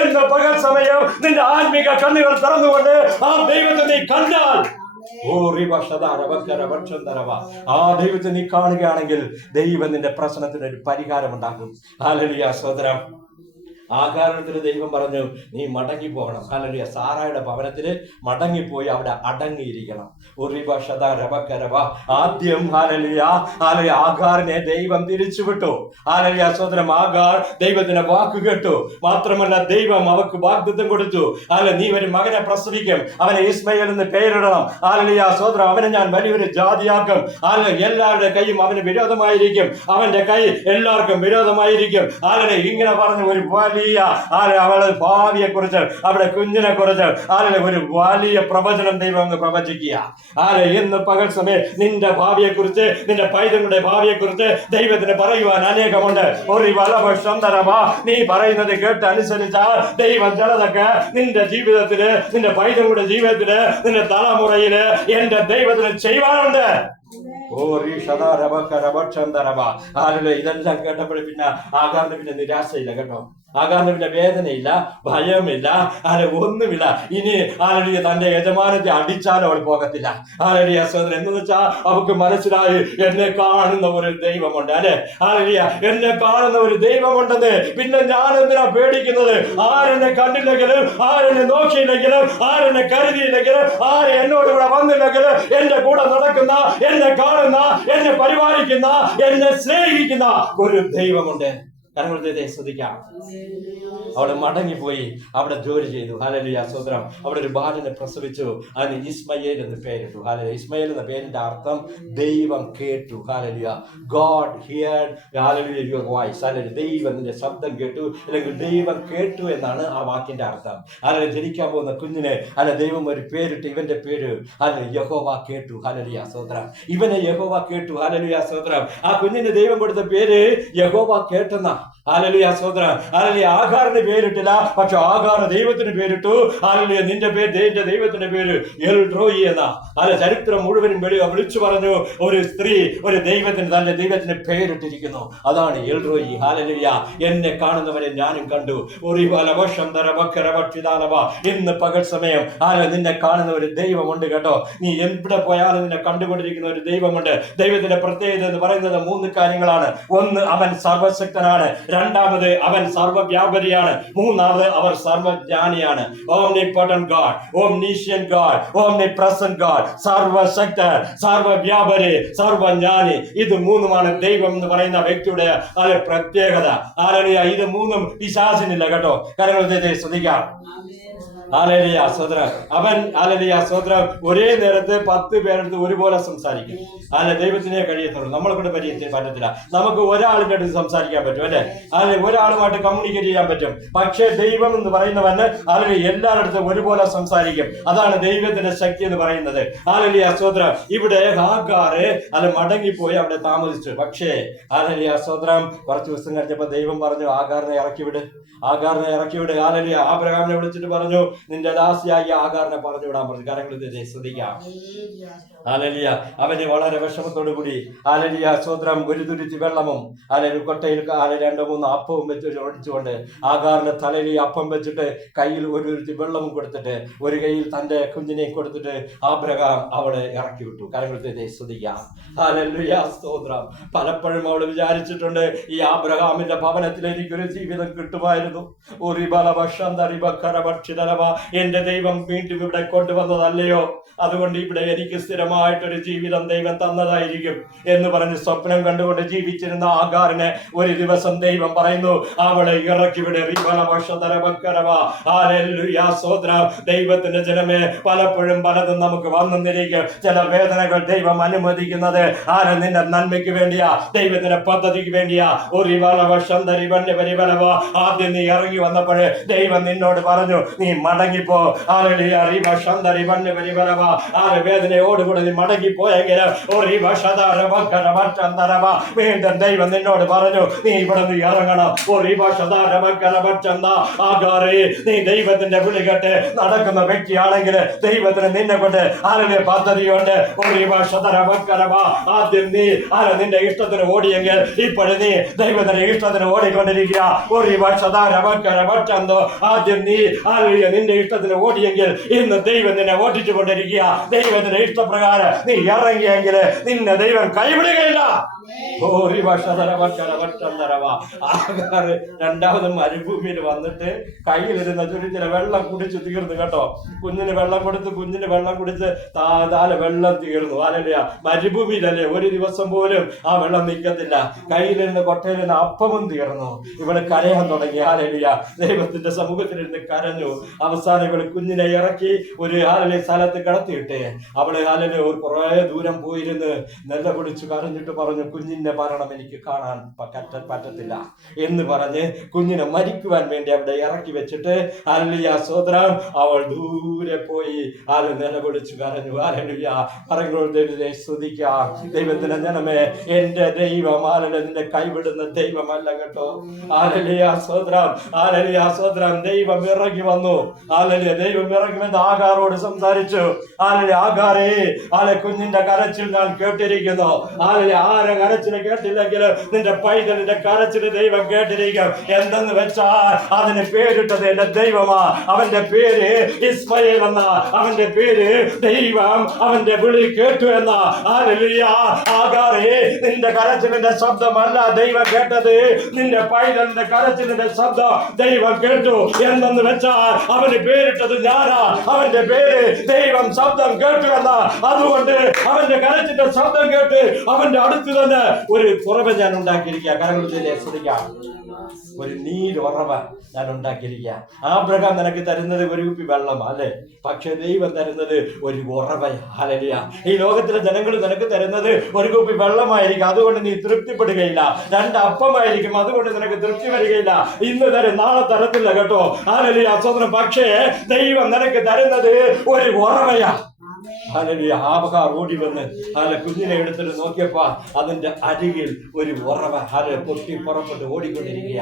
എന്ന് പകൽ സമയം നിന്റെ ആത്മീക കണ്ണുകൾ തുറന്നുകൊണ്ട് ആ ദൈവത്തെ നീ കണ്ടാൽ, ആ ദൈവത്തെ നീ കാണുകയാണെങ്കിൽ ദൈവം നിന്റെ പ്രശ്നത്തിന് ഒരു പരിഹാരം ഉണ്ടാക്കും. ഹല്ലേലൂയ. സഹോദരം, ആകാരത്തിന് ദൈവം പറഞ്ഞു, നീ മടങ്ങി പോകണം. ഹല്ലേലൂയ. സാറായുടെ ഭവനത്തിന് മടങ്ങിപ്പോയി അവിടെ അടങ്ങിയിരിക്കണം. ആദ്യം ആകാറിനെ ദൈവം തിരിച്ചുവിട്ടു. ഹല്ലേലൂയ. സഹോദരം, ആകാർ ദൈവത്തിന്റെ വാക്ക് കേട്ടു. മാത്രമല്ല ദൈവം അവർക്ക് വാഗ്ദത്തം കൊടുത്തു. നീ ഒരു മകനെ പ്രസവിക്കും, അവനെ ഇസ്മയേൽ എന്ന് പേരിടണം. ഹല്ലേലൂയ. സഹോദരം, അവനെ ഞാൻ വലിയൊരു ജാതിയാക്കും. എല്ലാവരുടെ കൈയും അവന് വിരോധമായിരിക്കും, അവന്റെ കൈ എല്ലാവർക്കും വിരോധമായിരിക്കും. ഇങ്ങനെ പറഞ്ഞ ഒരു അവളെ ഭാവിയെ കുറിച്ച്, അവിടെ കുഞ്ഞിനെ കുറിച്ച് ഒരു വലിയ പ്രവചനം ദൈവം പ്രവചിക്കുക. ഇന്ന് പകൽ സമയം നിന്റെ ഭാവിയെ കുറിച്ച്, നിന്റെ പൈതങ്ങളുടെ ഭാവിയെ കുറിച്ച് ദൈവത്തിന് പറയുവാൻ അനേകമുണ്ട്. നീ പറയുന്നത് കേട്ട് അനുസരിച്ചാൽ ദൈവം ചിലതൊക്കെ നിന്റെ ജീവിതത്തില്, നിന്റെ പൈതങ്ങളുടെ ജീവിതത്തില്, നിന്റെ തലമുറയില് എന്റെ ദൈവത്തിന് ചെയ്യുവാനുണ്ട്. ഇതെല്ലാം കേട്ടപ്പോൾ പിന്നെ ആകാറിന് പിന്നെ നിരാശയില്ല കേട്ടോ. ആകാറിന് പിന്നെ വേദനയില്ല, ഭയമില്ല, ഒന്നുമില്ല. ഇനി തന്റെ യജമാനത്തെ അടിച്ചാലും അവൾ പോകത്തില്ല. എന്ന് വെച്ചാൽ അവൾക്ക് മനസ്സിലായി, എന്നെ കാണുന്ന ഒരു ദൈവമുണ്ട്. എന്നെ കാണുന്ന ഒരു ദൈവമുണ്ടെന്ന്. പിന്നെ ഞാൻ എന്തിനാ പേടിക്കുന്നത്? ആരെന്നെ കണ്ടില്ലെങ്കിലും, ആരെന്നെ നോക്കിയില്ലെങ്കിലും, ആരെന്നെ കരുതിയില്ലെങ്കിലും, ആരെ എന്നോട് ഇവിടെ വന്നില്ലെങ്കിലും, എന്റെ കൂടെ നടക്കുന്ന, എന്നെ കാണുന്ന, എന്നെ പരിപാലിക്കുന്ന, എന്നെ സ്നേഹിക്കുന്ന ഒരു ദൈവമുണ്ട്. കരങ്ങളെ ശ്രദ്ധിക്കാം. അവിടെ മടങ്ങിപ്പോയി, അവിടെ ജോലി ചെയ്തു. ഹല്ലേലൂയ സ്തോത്രം. അവിടെ ഒരു ബാലനെ പ്രസവിച്ചു. അതിന് ഇസ്മയേൽ എന്ന് പേരിട്ടു. ഹല്ലേലൂയ. ഇസ്മയേൽ എന്ന പേരിന്റെ അർത്ഥം ദൈവം കേട്ടു. Hallelujah. God heard hallelujah your voice. Hallelujah. ദൈവം നിന്റെ ശബ്ദം കേട്ടു, അല്ലെങ്കിൽ ദൈവം കേട്ടു എന്നാണ് ആ വാക്കിന്റെ അർത്ഥം. ഹല്ലേലൂയ. ജനിക്കാൻ പോകുന്ന കുഞ്ഞിനെ ദൈവം ഒരു പേരിട്ട്. ഇവന്റെ പേര് ഹല്ലേലൂയ യഹോവ കേട്ടു. ഹല്ലേലൂയ സ്തോത്രം. ഇവനെ യഹോവ കേട്ടു. ഹല്ലേലൂയ സ്തോത്രം. ആ കുഞ്ഞിന് ദൈവം കൊടുത്ത പേര് യഹോവ കേട്ടെന്ന. ഹല്ലേലൂയ സ്തോത്രം. ഹല്ലേലൂയ. ആഗാറിന് പേരിട്ടില്ല, പക്ഷെ ആഗാർ ദൈവത്തിന് പേരിട്ടു. ഹല്ലേലൂയ. നിന്റെ പേര് ദൈവത്തിന്റെ പേര് എൽ റോയി എന്ന. ചരിത്രം മുഴുവനും വിളിച്ചു പറഞ്ഞു, ഒരു സ്ത്രീ ഒരു തന്റെ ദൈവത്തിന് പേരിട്ടിരിക്കുന്നു. അതാണ് എൽ റോയി. ഹല്ലേലൂയ. എന്നെ കാണുന്നവരെ ഞാനും കണ്ടു. ഇന്ന് പകൽ സമയം നിന്നെ കാണുന്ന ഒരു ദൈവമുണ്ട് കേട്ടോ. നീ എവിടെ പോയാലും നിന്നെ കണ്ടുകൊണ്ടിരിക്കുന്ന ഒരു ദൈവമുണ്ട്. ദൈവത്തിന്റെ പ്രത്യേകത എന്ന് പറയുന്നത് 3 കാര്യങ്ങളാണ്. ഒന്ന്, അവൻ സർവശക്തനാണ്. രണ്ടാമത്, അവൻ സർവ്വവ്യാപരിയാണ്. മൂന്നാമത്, അവർ സർവജ്ഞാനിയാണ്. ഓംനിപോട്ടന്റ് ഗോഡ്, ഓംനിഷ്യന്റ് ഗോഡ്, ഓംനിപ്രസന്റ് ഗോഡ്. സർവശക്തൻ, സർവ്വവ്യാപരി, സർവജ്ഞാനി. ഇത് 3മാണ് ദൈവം എന്ന് പറയുന്ന വ്യക്തിയുടെ പ്രത്യേകത. ഇത് 3ഉം പിശാചിനില്ല കേട്ടോ. കാര്യങ്ങൾ ശ്രദ്ധിക്കാം. ഹല്ലേലൂയ സ്തോത്രം. അവൻ ഹല്ലേലൂയ സ്തോത്രം ഒരേ നേരത്തെ 10 പേരെടുത്ത് ഒരുപോലെ സംസാരിക്കും. ദൈവത്തിനെ കഴിയത്തുള്ളൂ. നമ്മളെ കൊണ്ട് പറ്റത്തില്ല. നമുക്ക് ഒരാളിന്റെ അടുത്ത് സംസാരിക്കാൻ പറ്റും അല്ലെ? ഒരാളുമായിട്ട് കമ്മ്യൂണിക്കേറ്റ് ചെയ്യാൻ പറ്റും. പക്ഷേ ദൈവം എന്ന് പറയുന്നവന് എല്ലാവരുടെ അടുത്തും ഒരുപോലെ സംസാരിക്കും. അതാണ് ദൈവത്തിന്റെ ശക്തി എന്ന് പറയുന്നത്. ഹല്ലേലൂയ സ്തോത്രം. ഇവിടെ ഹാഗാറ് മടങ്ങിപ്പോയി അവിടെ താമസിച്ചു. പക്ഷേ ഹല്ലേലൂയ സ്തോത്രം കുറച്ച് ദിവസം കഴിഞ്ഞപ്പോ ദൈവം പറഞ്ഞു, ആഗാറിനെ ഇറക്കിവിട്. ഹല്ലേലൂയ. ആബ്രഹാമിനെ വിളിച്ചിട്ട് പറഞ്ഞു, നിന്റെ ദാസിയായി ആഗാറിനെ പറഞ്ഞു വിടാൻ പറഞ്ഞു. കാര്യങ്ങൾ ശ്രദ്ധിക്കാം. ഹല്ലേലൂയ. അവന് വളരെ വിഷമത്തോടു കൂടി ഹല്ലേലൂയ സ്തോത്രം ഒരു തുരുത്തി വെള്ളമും കൊട്ടയിൽ 2-3 അപ്പവും വെച്ച് ഒഴിച്ചുകൊണ്ട് ആഗാറിന്റെ തലയിൽ അപ്പം വെച്ചിട്ട് കയ്യിൽ ഒരു തുരുത്തി വെള്ളവും കൊടുത്തിട്ട് ഒരു കയ്യിൽ തന്റെ കുഞ്ഞിനെയും കൊടുത്തിട്ട് ആബ്രഹാം അവളെ ഇറക്കി വിട്ടു. കാര്യങ്ങൾ ശ്രദ്ധിക്കാം. ഹല്ലേലൂയ സ്തോത്രം. പലപ്പോഴും അവള് വിചാരിച്ചിട്ടുണ്ട്, ഈ ആബ്രഹാമിന്റെ ഭവനത്തിൽ എനിക്കൊരു ജീവിതം കിട്ടുമായിരുന്നു. എന്റെ ദൈവം വീണ്ടും ഇവിടെ കൊണ്ടുവന്നതല്ലയോ, അതുകൊണ്ട് ഇവിടെ എനിക്ക് സ്ഥിരമായിട്ടൊരു ജീവിതം ദൈവം തന്നതായിരിക്കും എന്ന് പറഞ്ഞ് സ്വപ്നം കണ്ടുകൊണ്ട് ജീവിച്ചിരുന്ന ആഗാറിനെ ഒരു ദിവസം ദൈവം പറയുന്നു, അവളെ ഇറക്കിവിടെ. ദൈവത്തിന്റെ ജനമേ, പലപ്പോഴും പലതും നമുക്ക് വന്നിരിക്കും. ചില വേദനകൾ ദൈവം അനുവദിക്കുന്നത് നിന്റെ നന്മയ്ക്ക് വേണ്ടിയാ, ദൈവത്തിന്റെ പദ്ധതിക്ക് വേണ്ടിയാ. ആദ്യം നീ ഇറങ്ങി വന്നപ്പോഴേ ദൈവം നിന്നോട് പറഞ്ഞു, നീ മടങ്ങിപ്പോ. വേദനയോടുകൂടെ നീ മടങ്ങിപ്പോയെങ്കിലും വീണ്ടും ദൈവം നിന്നോട് പറഞ്ഞു, നീ ഇവിടെ നിന്ന് ഇറങ്ങണം. നീ ദൈവത്തിന്റെ വിളി കേട്ട് നടക്കുന്ന വ്യക്തിയാണെങ്കിൽ ദൈവത്തിന് നിന്നെ കൊണ്ട് പദ്ധതിയുണ്ട്. ആദ്യം നീ നിന്റെ ഇഷ്ടത്തിന് ഓടിയെങ്കിൽ ഇപ്പോഴും നീ ദൈവത്തിന്റെ ഇഷ്ടത്തിന് ഓടിക്കൊണ്ടിരിക്കുക. ആദ്യം നീ നിന്റെ ഇഷ്ടത്തിന് ഓടിയെങ്കിൽ ഇന്ന് ദൈവം നിന്നെ ഓടിച്ചു കൊണ്ടിരിക്കുക. ദൈവത്തിന്റെ ഇഷ്ടപ്രകാരം നീ ഇറങ്ങിയെങ്കിൽ നിന്നെ ദൈവം കൈവിടുകയില്ല. രണ്ടാമത് മരുഭൂമിയിൽ വന്നിട്ട് കയ്യിലിരുന്ന ചുരുച്ചിലെ വെള്ളം കുടിച്ച് തീർന്നു കേട്ടോ. കുഞ്ഞിന് വെള്ളം കൊടുത്ത്, കുഞ്ഞിന് വെള്ളം കുടിച്ച് വെള്ളം തീർന്നു. അല്ലല്ല, മരുഭൂമിയിലല്ലേ, ഒരു ദിവസം പോലും ആ വെള്ളം നിൽക്കത്തില്ല. കയ്യിലിരുന്ന് കൊട്ടയിലിരുന്ന് അപ്പവും തീർന്നു. ഇവള് കരയാൻ തുടങ്ങി. ഹല്ലേലൂയ. ദൈവത്തിന്റെ സമുഖത്തിലിരുന്ന് കരഞ്ഞു. അവസാനം ഇവള് കുഞ്ഞിനെ ഇറക്കി ഒരു സ്ഥലത്ത് കിടത്തിയിട്ട് അവള് കുറെ ദൂരം പോയിരുന്ന് നെല്ല പിടിച്ചു കരഞ്ഞിട്ട് പറഞ്ഞു, കുഞ്ഞിന്റെ മരണം എനിക്ക് കാണാൻ പറ്റത്തില്ല എന്ന് പറഞ്ഞ് കുഞ്ഞിനെ മരിക്കുവാൻ വേണ്ടി അവിടെ ഇറക്കി വെച്ചിട്ട് ഹല്ലേലൂയ സ്തോത്രം അവൾ ദൂരെ പോയി നിലവിളിച്ചു കരഞ്ഞു. ഹല്ലേലൂയ. സ്തുതിക്കാം. ദൈവത്തിന്റെ ജനമേ, എന്റെ ദൈവം നിന്റെ കൈവിടുന്ന ദൈവമല്ല കേട്ടോ. ഹല്ലേലൂയ സ്തോത്രം. ഹല്ലേലൂയ സ്തോത്രം. ദൈവം ഇറങ്ങി വന്നു. ഹല്ലേലൂയ. ദൈവം ഇറങ്ങി വന്ന് ആഗാറോട് സംസാരിച്ചു. ഹല്ലേലൂയ. ആഗാറേ, കുഞ്ഞിന്റെ കരച്ചിൽ ഞാൻ കേട്ടിരിക്കുന്നു. ഹല്ലേലൂയ. ആരെ കരച്ചിൽ കേട്ടില്ലെങ്കിൽ നിന്റെ പൈതലിന്റെ കരച്ചിൽ ദൈവം കേട്ടിരിക്കും. എന്തെന്ന് വെച്ചാൽ അതിന് പേരിട്ടത് എന്റെ ദൈവമാ. അവന്റെ പേര് ഇസ്മയേൽ എന്ന. അവന്റെ പേര് ദൈവം അവന്റെ വിളി കേട്ടു എന്ന. ഹല്ലേലൂയ. ആഗാറേ, നിന്റെ കരച്ചിലിന്റെ ശബ്ദമല്ല ദൈവം കേട്ടത്, നിന്റെ പൈതലിന്റെ കരച്ചിലിന്റെ ശബ്ദം ദൈവം കേട്ടു. എന്തെന്ന് വെച്ചാൽ അവന് പേരിട്ടത് ഞാനാ, അവന്റെ പേര് ദൈവം ശബ്ദം കേട്ടു എന്ന. അതുകൊണ്ട് അവന്റെ കരച്ചിന്റെ ശബ്ദം കേട്ട് അവന്റെ അടുത്ത് തന്നെ ഒരു കുറവ് ഞാൻ ഉണ്ടാക്കിയിരിക്കുക. കരങ്ങളിലെ ശ്രദ്ധിക്കാം, ഒരു നീരുറവ ഞാൻ ഉണ്ടാക്കിയിരിക്കുക. ആബ്രഹാം നിനക്ക് തരുന്നത് ഒരു കുപ്പി വെള്ളമാ അല്ലെ, പക്ഷെ ദൈവം തരുന്നത് ഒരു ഉറവയാ. ഹല്ലേലൂയ. ഈ ലോകത്തിലെ ജനങ്ങൾ നിനക്ക് തരുന്നത് ഒരു കുപ്പി വെള്ളമായിരിക്കും, അതുകൊണ്ട് നീ തൃപ്തിപ്പെടുകയില്ല. 2 അപ്പമായിരിക്കും, അതുകൊണ്ട് നിനക്ക് തൃപ്തി വരികയില്ല. ഇന്ന് തരും, നാളെ തരത്തില്ല കേട്ടോ. ഹല്ലേലൂയ, സ്വന്തം. പക്ഷേ ദൈവം നിനക്ക് തരുന്നത് ഒരു ഉറവയാ. ഹല്ലേലൂയ. ആബഹാർ ഓടി വന്ന് കുഞ്ഞിനെ എടുത്തിട്ട് നോക്കിയപ്പോ അതിന്റെ അരികിൽ ഒരു ഉറവ പൊട്ടി പുറപ്പെട്ട് ഓടിക്കൊണ്ടിരിക്കുക.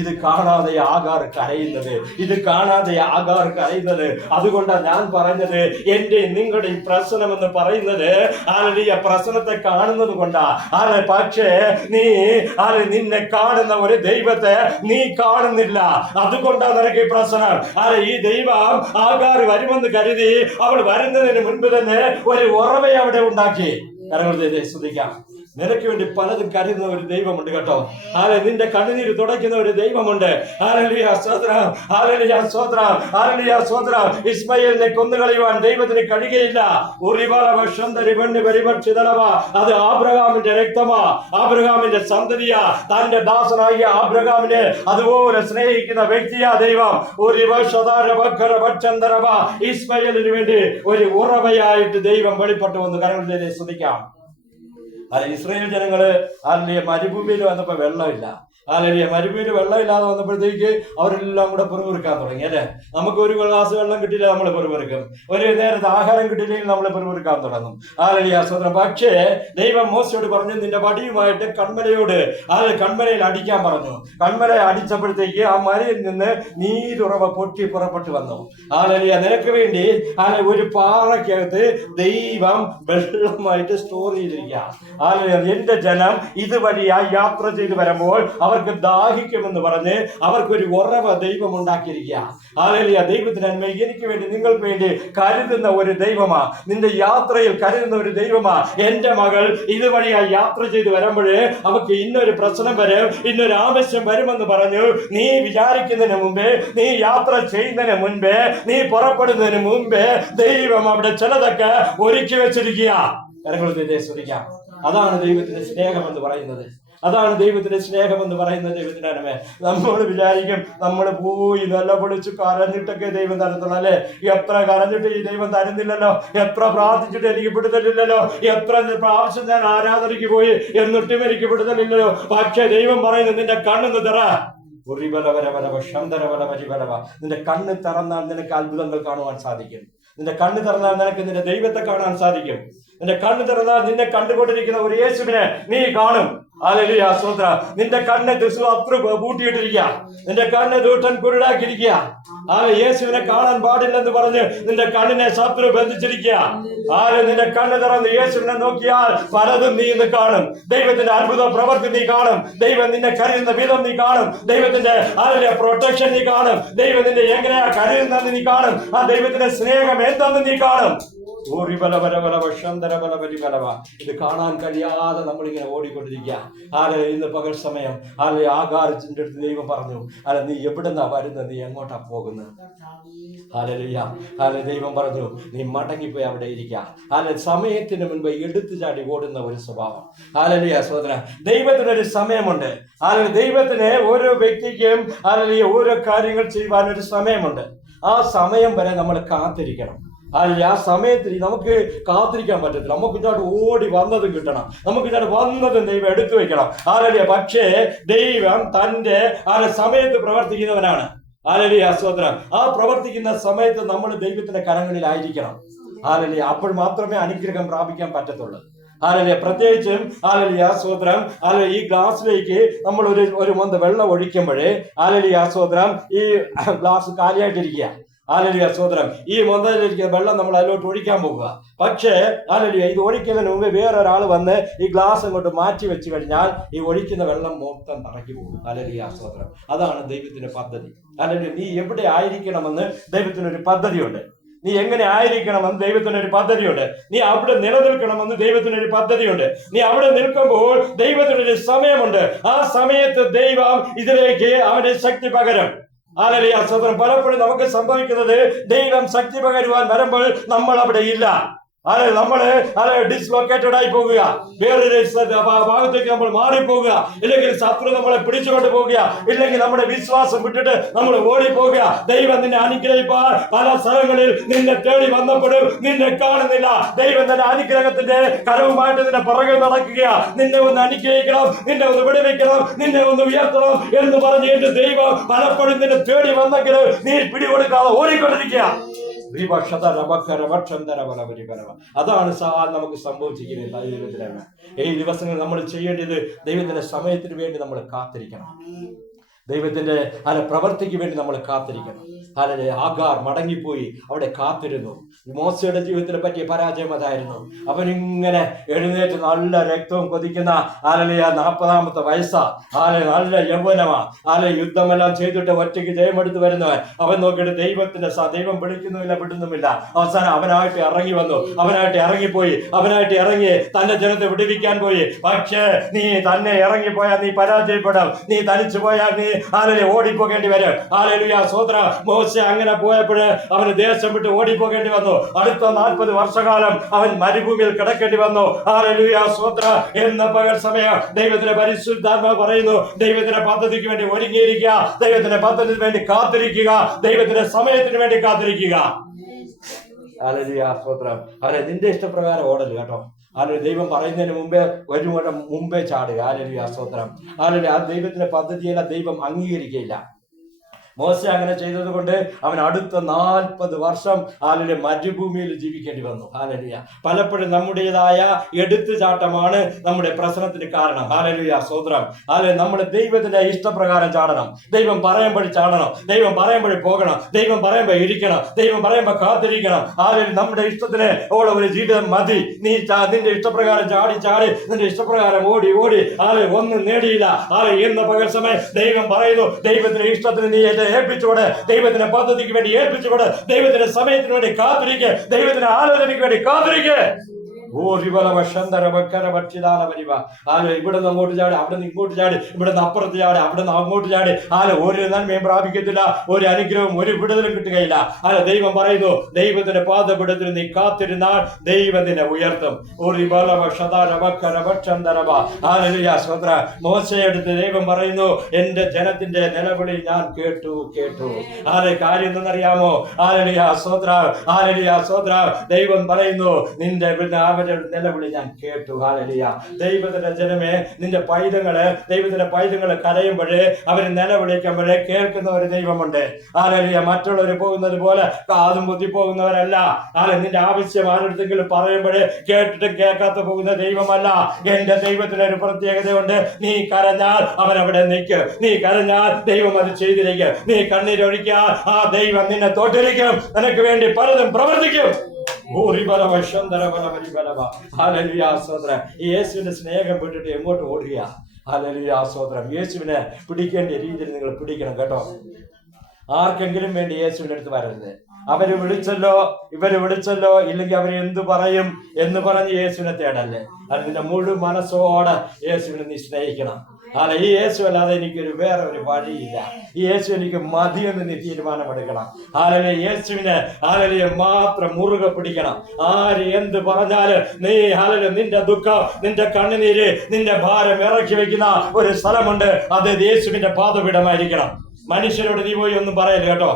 ഇത് കാണാതെ ആഗാർ കരയുന്നത്, ഇത് കാണാതെ ആഗാർ കരയുന്നത്. അതുകൊണ്ടാണ് ഞാൻ പറഞ്ഞത്, എന്റെ നിങ്ങളുടെ ഈ പ്രശ്നം എന്ന് പറയുന്നത് ഹല്ലേലൂയ പ്രശ്നത്തെ കാണുന്നത് കൊണ്ടാ. പക്ഷേ നിന്നെ കാണുന്ന ഒരു ദൈവത്തെ നീ കാണുന്നില്ല, അതുകൊണ്ടാണ് നിനക്ക് ഈ പ്രശ്നം. ഈ ദൈവം ആഗാർ വരുമെന്ന് കരുതി അവൾ വരുന്നതിന് മുൻപ് തന്നെ ഒരു ഉറവയെ അവിടെ ഉണ്ടാക്കി. കരങ്ങൾ ശ്രദ്ധിക്കാം. നിനക്ക് വേണ്ടി പലതും കരുതുന്ന ഒരു ദൈവമുണ്ട് കേട്ടോ. നിന്റെ കണ്ണുനീര് തുടയ്ക്കുന്ന ഒരു ദൈവമുണ്ട്. ഹല്ലേലൂയ, സ്തോത്രം. ഹല്ലേലൂയ, സ്തോത്രം. ഹല്ലേലൂയ, സ്തോത്രം. ഇസ്മായേലിനെ കൊന്നുകളയുവാൻ ദൈവത്തിന് കഴിയുകയില്ല. അത് ആബ്രഹാമിന്റെ രക്തമാ, ആബ്രഹാമിന്റെ സന്തതിയാ. തന്റെ ദാസനായ ആബ്രഹാമിനെ അതുപോലെ സ്നേഹിക്കുന്ന വ്യക്തിയാ ദൈവം. ഇസ്മായേലിന് വേണ്ടി ഒരു ഉറവയായിട്ട് ദൈവം വെളിപ്പെട്ടു വന്നു. കരങ്ങളിലേക്ക് ശ്രദ്ധിക്കാം. ഇസ്രായേൽ ജനങ്ങള് മരുഭൂമിയിൽ വന്നപ്പോ വെള്ളമില്ല. മരുഭൂമിയിൽ വെള്ളമില്ലാതെ വന്നപ്പോഴത്തേക്ക് അവരെല്ലാം കൂടെ പെറുപെറുക്കാൻ തുടങ്ങി അല്ലെ. നമുക്ക് ഒരു ഗ്ലാസ് വെള്ളം കിട്ടിയില്ല, നമ്മൾ പെറുപെറുക്കും. ഒരു നേരത്തെ ആഹാരം കിട്ടിയില്ലെങ്കിൽ നമ്മൾ പെറുപെറുക്കാൻ തുടങ്ങും. സ്വതന്ത്രം. പക്ഷേ ദൈവം മോശയോട് പറഞ്ഞു, നിന്റെ വടിയുമായിട്ട് കൺമലയോട് കൺമലയിൽ അടിക്കാൻ പറഞ്ഞു. കൺമല അടിച്ചപ്പോഴത്തേക്ക് ആ മലയിൽ നിന്ന് നീരുറവ പൊട്ടി പുറപ്പെട്ടു വന്നു. നിനക്ക് വേണ്ടി ഒരു പാറയ്ക്കകത്ത് ദൈവം വെള്ളമായിട്ട് സ്റ്റോർ ചെയ്തിരിക്കുക. എന്റെ ജനം ഇതുവഴിയായി യാത്ര ചെയ്ത് വരുമ്പോൾ അവർക്ക് ദാഹിക്കുമെന്ന് പറഞ്ഞ് അവർക്കൊരു ഉറവ ദൈവം ഉണ്ടാക്കിയിരിക്കുക. ദൈവത്തിന് നന്മ എനിക്ക് വേണ്ടി നിങ്ങൾക്ക് വേണ്ടി കരുതുന്ന ഒരു ദൈവമാ, നിന്റെ യാത്രയിൽ കരുതുന്ന ഒരു ദൈവമാ. എന്റെ മകൾ ഇതുവഴിയായി യാത്ര ചെയ്ത് വരുമ്പോഴേ അവർക്ക് ഇന്നൊരു പ്രശ്നം വരും, ഇന്നൊരു ആവശ്യം വരുമെന്ന് പറഞ്ഞു നീ വിചാരിക്കുന്നതിന് മുമ്പേ, നീ യാത്ര ചെയ്യുന്നതിന് മുൻപേ, നീ പുറപ്പെടുന്നതിന് മുമ്പേ ദൈവം അവിടെ ചിലതൊക്കെ ഒരുക്കി വെച്ചിരിക്കുക. ശ്രദ്ധിക്കാം. അതാണ് ദൈവത്തിന്റെ സ്നേഹം എന്ന് പറയുന്നത്. അതാണ് ദൈവത്തിന്റെ സ്നേഹം എന്ന് പറയുന്നത്. ദൈവത്തിന്റെ നന്മ നമ്മൾ വിചാരിക്കും നമ്മൾ പോയി നല്ല പൊളിച്ച് കരഞ്ഞിട്ടൊക്കെ ദൈവം തരത്തുള്ളൂ അല്ലെ. എത്ര കരഞ്ഞിട്ട് ഈ ദൈവം തരുന്നില്ലല്ലോ, എത്ര പ്രാർത്ഥിച്ചിട്ട് എനിക്ക് വിടുതലില്ലല്ലോ, എത്ര പ്രാവശ്യം ഞാൻ ആരാധനയ്ക്ക് പോയി എന്നിട്ടും എനിക്ക് വിടുതലില്ലല്ലോ. പക്ഷെ ദൈവം പറയുന്നത് നിന്റെ കണ്ണെന്ന് തറ നിന്റെ കണ്ണ് തുറന്നാൽ നിനക്ക് അത്ഭുതങ്ങൾ കാണുവാൻ സാധിക്കും. നിന്റെ കണ്ണ് തുറന്നാൽ നിനക്ക് നിന്റെ ദൈവത്തെ കാണാൻ സാധിക്കും. നിന്റെ കണ്ണ് തുറന്നാൽ നിന്നെ കണ്ടുകൊണ്ടിരിക്കുന്ന ഒരു യേശുവിനെ നീ കാണും. ഹല്ലേലൂയ, സ്തോത്രം. നിന്റെ കണ്ണ് അത്ര പൂട്ടിയിട്ടിരിക്കുക, നിന്റെ കണ്ണ് ദൂട്ടൻ കുരുടാക്കിയിരിക്കുക. യേശുവിനെ കാണാൻ പാടില്ലെന്ന് പറഞ്ഞ് നിന്റെ കണ്ണിനെ ശത്രു ബന്ധിച്ചിരിക്കുക. നിന്റെ കണ്ണ് തുറന്ന് യേശുവിനെ നോക്കിയാൽ പലതും നീ ഇന്ന് കാണും. ദൈവത്തിന്റെ അത്ഭുത പ്രവൃത്തി നീ കാണും. ദൈവം നിന്നെ കരുതുന്ന വിധം നീ കാണും. ദൈവത്തിന്റെ പ്രൊട്ടക്ഷൻ നീ കാണും. ദൈവം നിന്നെ എങ്ങനെയാ കരുതുന്നെന്ന് നീ കാണും. ദൈവത്തിന്റെ സ്നേഹം എന്തെന്ന് നീ കാണും. ഇത് കാണാൻ കഴിയാതെ നമ്മളിങ്ങനെ ഓടിക്കൊണ്ടിരിക്കുക. ഇന്ന് പകൽ സമയം ആകാരത്തിന്റെ അടുത്ത് ദൈവം പറഞ്ഞു, നീ എവിടെന്നാ വരുന്നത്, നീ എങ്ങോട്ടാ പോകുന്നത്? ദൈവം പറഞ്ഞു, നീ മടങ്ങിപ്പോയി അവിടെ ഇരിക്കുക. സമയത്തിന് മുൻപ് എടുത്തു ചാടി ഓടുന്ന ഒരു സ്വഭാവം. സഹോദര, ദൈവത്തിനൊരു സമയമുണ്ട്. ദൈവത്തിന് ഓരോ വ്യക്തിക്കും ഓരോ കാര്യങ്ങൾ ചെയ്യുവാൻ ഒരു സമയമുണ്ട്. ആ സമയം വരെ നമ്മൾ കാത്തിരിക്കണം. ആ സമയത്ത് നമുക്ക് കാത്തിരിക്കാൻ പറ്റത്തില്ല. നമുക്ക് ഇങ്ങോട്ട് ഓടി വന്നതും കിട്ടണം, നമുക്ക് ഇങ്ങോട്ട് വന്നതും ദൈവം എടുത്തു വെക്കണം. പക്ഷേ ദൈവം തന്റെ സമയത്ത് പ്രവർത്തിക്കുന്നവനാണ്. സ്തോത്രം. ആ പ്രവർത്തിക്കുന്ന സമയത്ത് നമ്മൾ ദൈവത്തിന്റെ കരങ്ങളിലായിരിക്കണം. അപ്പോൾ മാത്രമേ അനുഗ്രഹം പ്രാപിക്കാൻ പറ്റത്തുള്ളൂ. പ്രത്യേകിച്ചും സ്തോത്രം. ഈ ഗ്ലാസ്സിലേക്ക് നമ്മൾ ഒരു മൊന്ത വെള്ളം ഒഴിക്കുമ്പോഴേ സ്തോത്രം ഈ ഗ്ലാസ് കാലിയായിട്ടിരിക്കുക. സ്തോത്രം. ഈ മൊന്തയിലിരിക്കുന്ന വെള്ളം നമ്മൾ അതിലോട്ട് ഒഴിക്കാൻ പോകുക. പക്ഷേ ഇത് ഒഴിക്കുന്നതിന് മുമ്പ് വേറൊരാൾ വന്ന് ഈ ഗ്ലാസ് അങ്ങോട്ട് മാറ്റി വെച്ച് കഴിഞ്ഞാൽ ഈ ഒഴിക്കുന്ന വെള്ളം മൊത്തം തറക്കി പോകും. സ്തോത്രം. അതാണ് ദൈവത്തിന്റെ പദ്ധതി. നീ എവിടെ ആയിരിക്കണമെന്ന് ദൈവത്തിനൊരു പദ്ധതിയുണ്ട്. നീ എങ്ങനെ ആയിരിക്കണമെന്ന് ദൈവത്തിനൊരു പദ്ധതിയുണ്ട്. നീ അവിടെ നിലനിൽക്കണമെന്ന് ദൈവത്തിനൊരു പദ്ധതിയുണ്ട്. നീ അവിടെ നിൽക്കുമ്പോൾ ദൈവത്തിനൊരു സമയമുണ്ട്. ആ സമയത്ത് ദൈവം ഇതിലേക്ക് അവന്റെ ശക്തി പകരും. ഹല്ലേലൂയ സ്തോത്രം. പലപ്പോഴും നമുക്ക് സംഭവിക്കുന്നത് ദൈവം ശക്തി പകരുവാൻ വരുമ്പോൾ നമ്മൾ അവിടെ ഇല്ല. നമ്മള് ഡിസ്ലൊക്കേറ്റഡ് ആയി പോകുക, വേറൊരു ഭാഗത്തേക്ക് നമ്മൾ മാറിപ്പോകുക, ഇല്ലെങ്കിൽ ശത്രു നമ്മളെ പിടിച്ചുകൊണ്ട് പോകുക, ഇല്ലെങ്കിൽ നമ്മുടെ വിശ്വാസം വിട്ടിട്ട് നമ്മൾ ഓടിപ്പോകുക. ദൈവം നിന്നെ അനുഗ്രഹിപ്പാൻ പല സ്ഥലങ്ങളിൽ നിന്നെ തേടി വന്നപ്പോഴും നിന്നെ കാണുന്നില്ല. ദൈവം തന്നെ അനുഗ്രഹത്തിന്റെ കരവുമായിട്ട് നിന്നെ പുറകെ നടക്കുക. നിന്നെ ഒന്ന് അനുഗ്രഹിക്കണം, നിന്നെ ഒന്ന് വിടുവിക്കണം, നിന്നെ ഒന്ന് ഉയർത്തണം എന്ന് പറഞ്ഞിട്ട് ദൈവം പലപ്പോഴും നിന്നെ തേടി വന്നെങ്കിലും നീ പിടികൊടുക്കാതെ ഓടിക്കൊണ്ടിരിക്കുക. അതാണ് നമുക്ക് സംഭവിച്ചിരിക്കുന്നത്. ഈ ദിവസങ്ങൾ നമ്മൾ ചെയ്യേണ്ടത് ദൈവത്തിന്റെ സമയത്തിന് വേണ്ടി നമ്മൾ കാത്തിരിക്കണം. ദൈവത്തിന്റെ പ്രവൃത്തിക്ക് വേണ്ടി നമ്മൾ കാത്തിരിക്കണം. ആഗാർ മടങ്ങിപ്പോയി അവിടെ കാത്തിരുന്നു. മോശയുടെ ജീവിതത്തിനെ പറ്റിയ പരാജയം അതായിരുന്നു. അവനിങ്ങനെ എഴുന്നേറ്റ് നല്ല രക്തവും കൊതിക്കുന്ന 40-ാമത്തെ വയസ്സാ, നല്ല യൗവനമാ, യുദ്ധമെല്ലാം ചെയ്തിട്ട് ഒറ്റയ്ക്ക് ജയമെടുത്ത് വരുന്നവൻ. അവൻ നോക്കിയിട്ട് ദൈവം വിളിക്കുന്നുമില്ല, വിടുന്നുമില്ല. അവസാനം അവനായിട്ട് ഇറങ്ങി വന്നു, അവനായിട്ട് ഇറങ്ങിപ്പോയി, അവനായിട്ട് ഇറങ്ങി തന്റെ ജനത്തെ വിടുവിക്കാൻ പോയി. പക്ഷേ നീ തന്നെ ഇറങ്ങിപ്പോയാൽ നീ പരാജയപ്പെടും. നീ തനിച്ചു പോയാൽ നീ ഓടിപ്പോകേണ്ടി വരും. ഹല്ലേലൂയ സ്തോത്രം. മോശെ അങ്ങനെ പോയപ്പോൾ അവന് ദേശം വിട്ട് ഓടിപ്പോകേണ്ടി വന്നു. അടുത്ത 40 വർഷക്കാലം അവൻ മരുഭൂമിയിൽ കിടക്കേണ്ടി വന്നു. ഹല്ലേലൂയ സ്തോത്രം. എന്ന പകൽ സമയം ദൈവത്തിന്റെ പരിശുദ്ധാത്മാവ് പറയുന്നു, ദൈവത്തിന്റെ പദ്ധതിക്ക് വേണ്ടി ഒരുങ്ങിയിരിക്കുക, ദൈവത്തിന്റെ പദ്ധതിക്ക് വേണ്ടി കാത്തിരിക്കുക, ദൈവത്തിന്റെ സമയത്തിന് വേണ്ടി കാത്തിരിക്കുക. ഹല്ലേലൂയ സ്തോത്രം. നിന്റെ ഇഷ്ടപ്രകാരം ഓടല് കേട്ടോ. ദൈവം പറയുന്നതിന് മുമ്പേ ചാടുക. ഹല്ലേലൂയ സ്തോത്രം. ആ ദൈവത്തിന്റെ പദ്ധതിയെല്ലാം ദൈവം അംഗീകരിക്കുകയില്ല. മോശ അങ്ങനെ ചെയ്തത് കൊണ്ട് അവൻ അടുത്ത 40 വർഷം മരുഭൂമിയിൽ ജീവിക്കേണ്ടി വന്നു. ഹല്ലേലൂയ. പലപ്പോഴും നമ്മുടേതായ എടുത്തുചാട്ടമാണ് നമ്മുടെ പ്രശ്നത്തിന് കാരണം. ഹല്ലേലൂയ സ്തോത്രം. നമ്മൾ ദൈവത്തിന്റെ ഇഷ്ടപ്രകാരം ചാടണം. ദൈവം പറയുമ്പോൾ ചാടണം, ദൈവം പറയുമ്പോൾ പോകണം, ദൈവം പറയുമ്പോൾ ഇരിക്കണം, ദൈവം പറയുമ്പോൾ കാത്തിരിക്കണം. നമ്മുടെ ഇഷ്ടത്തിന് ഉള്ള ഒരു ജീവിതം മതി. നീ നിന്റെ ഇഷ്ടപ്രകാരം ചാടി നിന്റെ ഇഷ്ടപ്രകാരം ഓടി ഒന്നും നേടിയില്ല. എന്ന പകൽ സമയം ദൈവം പറയുന്നു, ദൈവത്തിന്റെ ഇഷ്ടത്തിന് നീ ഏൽപ്പിച്ചുകൊണ്ട്, ദൈവത്തിന്റെ പദ്ധതിക്ക് വേണ്ടി ഏൽപ്പിച്ചുകൊണ്ട്, ദൈവത്തിന്റെ സമയത്തിന് വേണ്ടി കാത്തിരിക്കുക, ദൈവത്തിന്റെ ആലോചനയ്ക്ക് വേണ്ടി കാത്തിരിക്കുക. ഇവിടുന്ന് അങ്ങോട്ട് ചാടി, അവിടെ നിന്ന് ഇങ്ങോട്ട് ചാടി, ഇവിടുന്ന് അപ്പുറത്ത് ചാടി, അവിടെ നിന്ന് അങ്ങോട്ട് ചാടി. ഒരു നന്മയും പ്രാപിക്കത്തില്ല, ഒരു അനുഗ്രഹവും ഒരു വിടുതലും കിട്ടുകയില്ല. ദൈവം പറയുന്നു, ദൈവത്തിന്റെ പാദപീഠത്തിൽ നീ കാത്തിരുന്നാൽ ദൈവം നിന്നെ ഉയർത്തും. മോശയെടുത്ത് ദൈവം പറയുന്നു, എന്റെ ജനത്തിന്റെ നിലവിളി ഞാൻ കേട്ടു. കാര്യം എന്തെന്നറിയാമോ? ദൈവം പറയുന്നു, നിന്റെ നിലവിളി ഞാൻ കേട്ടു. ഹല്ലേലൂയ. ദൈവത്തിന്റെ ജനമേ, ദൈവത്തിന്റെ പൈതങ്ങള് കരയുമ്പോഴേ, അവര് നിലവിളിക്കുമ്പോഴേ കേൾക്കുന്ന ഒരു ദൈവമുണ്ട്. ഹല്ലേലൂയ. മറ്റുള്ളവർ പോകുന്നത് പോലെ കാതും കുത്തി പോകുന്നവരല്ല. നിന്റെ ആവശ്യം ആരെടുത്തെങ്കിലും പറയുമ്പോഴേ കേട്ടിട്ട് കേൾക്കാത്ത പോകുന്ന ദൈവമല്ല. എന്റെ ദൈവത്തിന് ഒരു പ്രത്യേകതയുണ്ട്. നീ കരഞ്ഞാൽ അവൻ അവിടെ നിൽക്കും. നീ കരഞ്ഞാൽ ദൈവം അത് ചെയ്തിരിക്കും. നീ കണ്ണീരൊഴിക്കാൻ ആ ദൈവം നിന്നെ തൊട്ടിരിക്കും. നിനക്ക് വേണ്ടി പലതും പ്രവർത്തിക്കും. യേശുവിന്റെ സ്നേഹം വിട്ടിട്ട് എങ്ങോട്ട് ഓടുക? ഹല്ലേലൂയ സ്തോത്രം. യേശുവിനെ പിടിക്കേണ്ട രീതിയിൽ നിങ്ങൾ പിടിക്കണം കേട്ടോ. ആർക്കെങ്കിലും വേണ്ടി യേശുവിന്റെ അടുത്ത് വരരുത്. അവര് വിളിച്ചല്ലോ, ഇവര് വിളിച്ചല്ലോ, ഇല്ലെങ്കിൽ അവര് എന്തു പറയും എന്ന് പറഞ്ഞ് യേശുവിനെ തേടല്ലേ. അതിന്റെ മുഴു മനസ്സോടെ യേശുവിനെ നീ സ്നേഹിക്കണം. ഈ യേശു അല്ലാതെ എനിക്കൊരു വേറെ ഒരു വഴിയില്ല, ഈ യേശു എനിക്ക് മതിയെന്ന് നീ തീരുമാനമെടുക്കണം. യേശുവിനെ മാത്രം മുറുകെ പിടിക്കണം. ആര് എന്ത് പറഞ്ഞാലും നീ നിന്റെ ദുഃഖം, നിന്റെ കണ്ണുനീര്, നിന്റെ ഭാരം ഇറക്കി വെക്കുന്ന ഒരു സ്ഥലമുണ്ട്. അത് യേശുവിന്റെ പാദപീഠമായിരിക്കണം. മനുഷ്യരോട് നീ പോയി ഒന്നും പറയല്ല കേട്ടോ.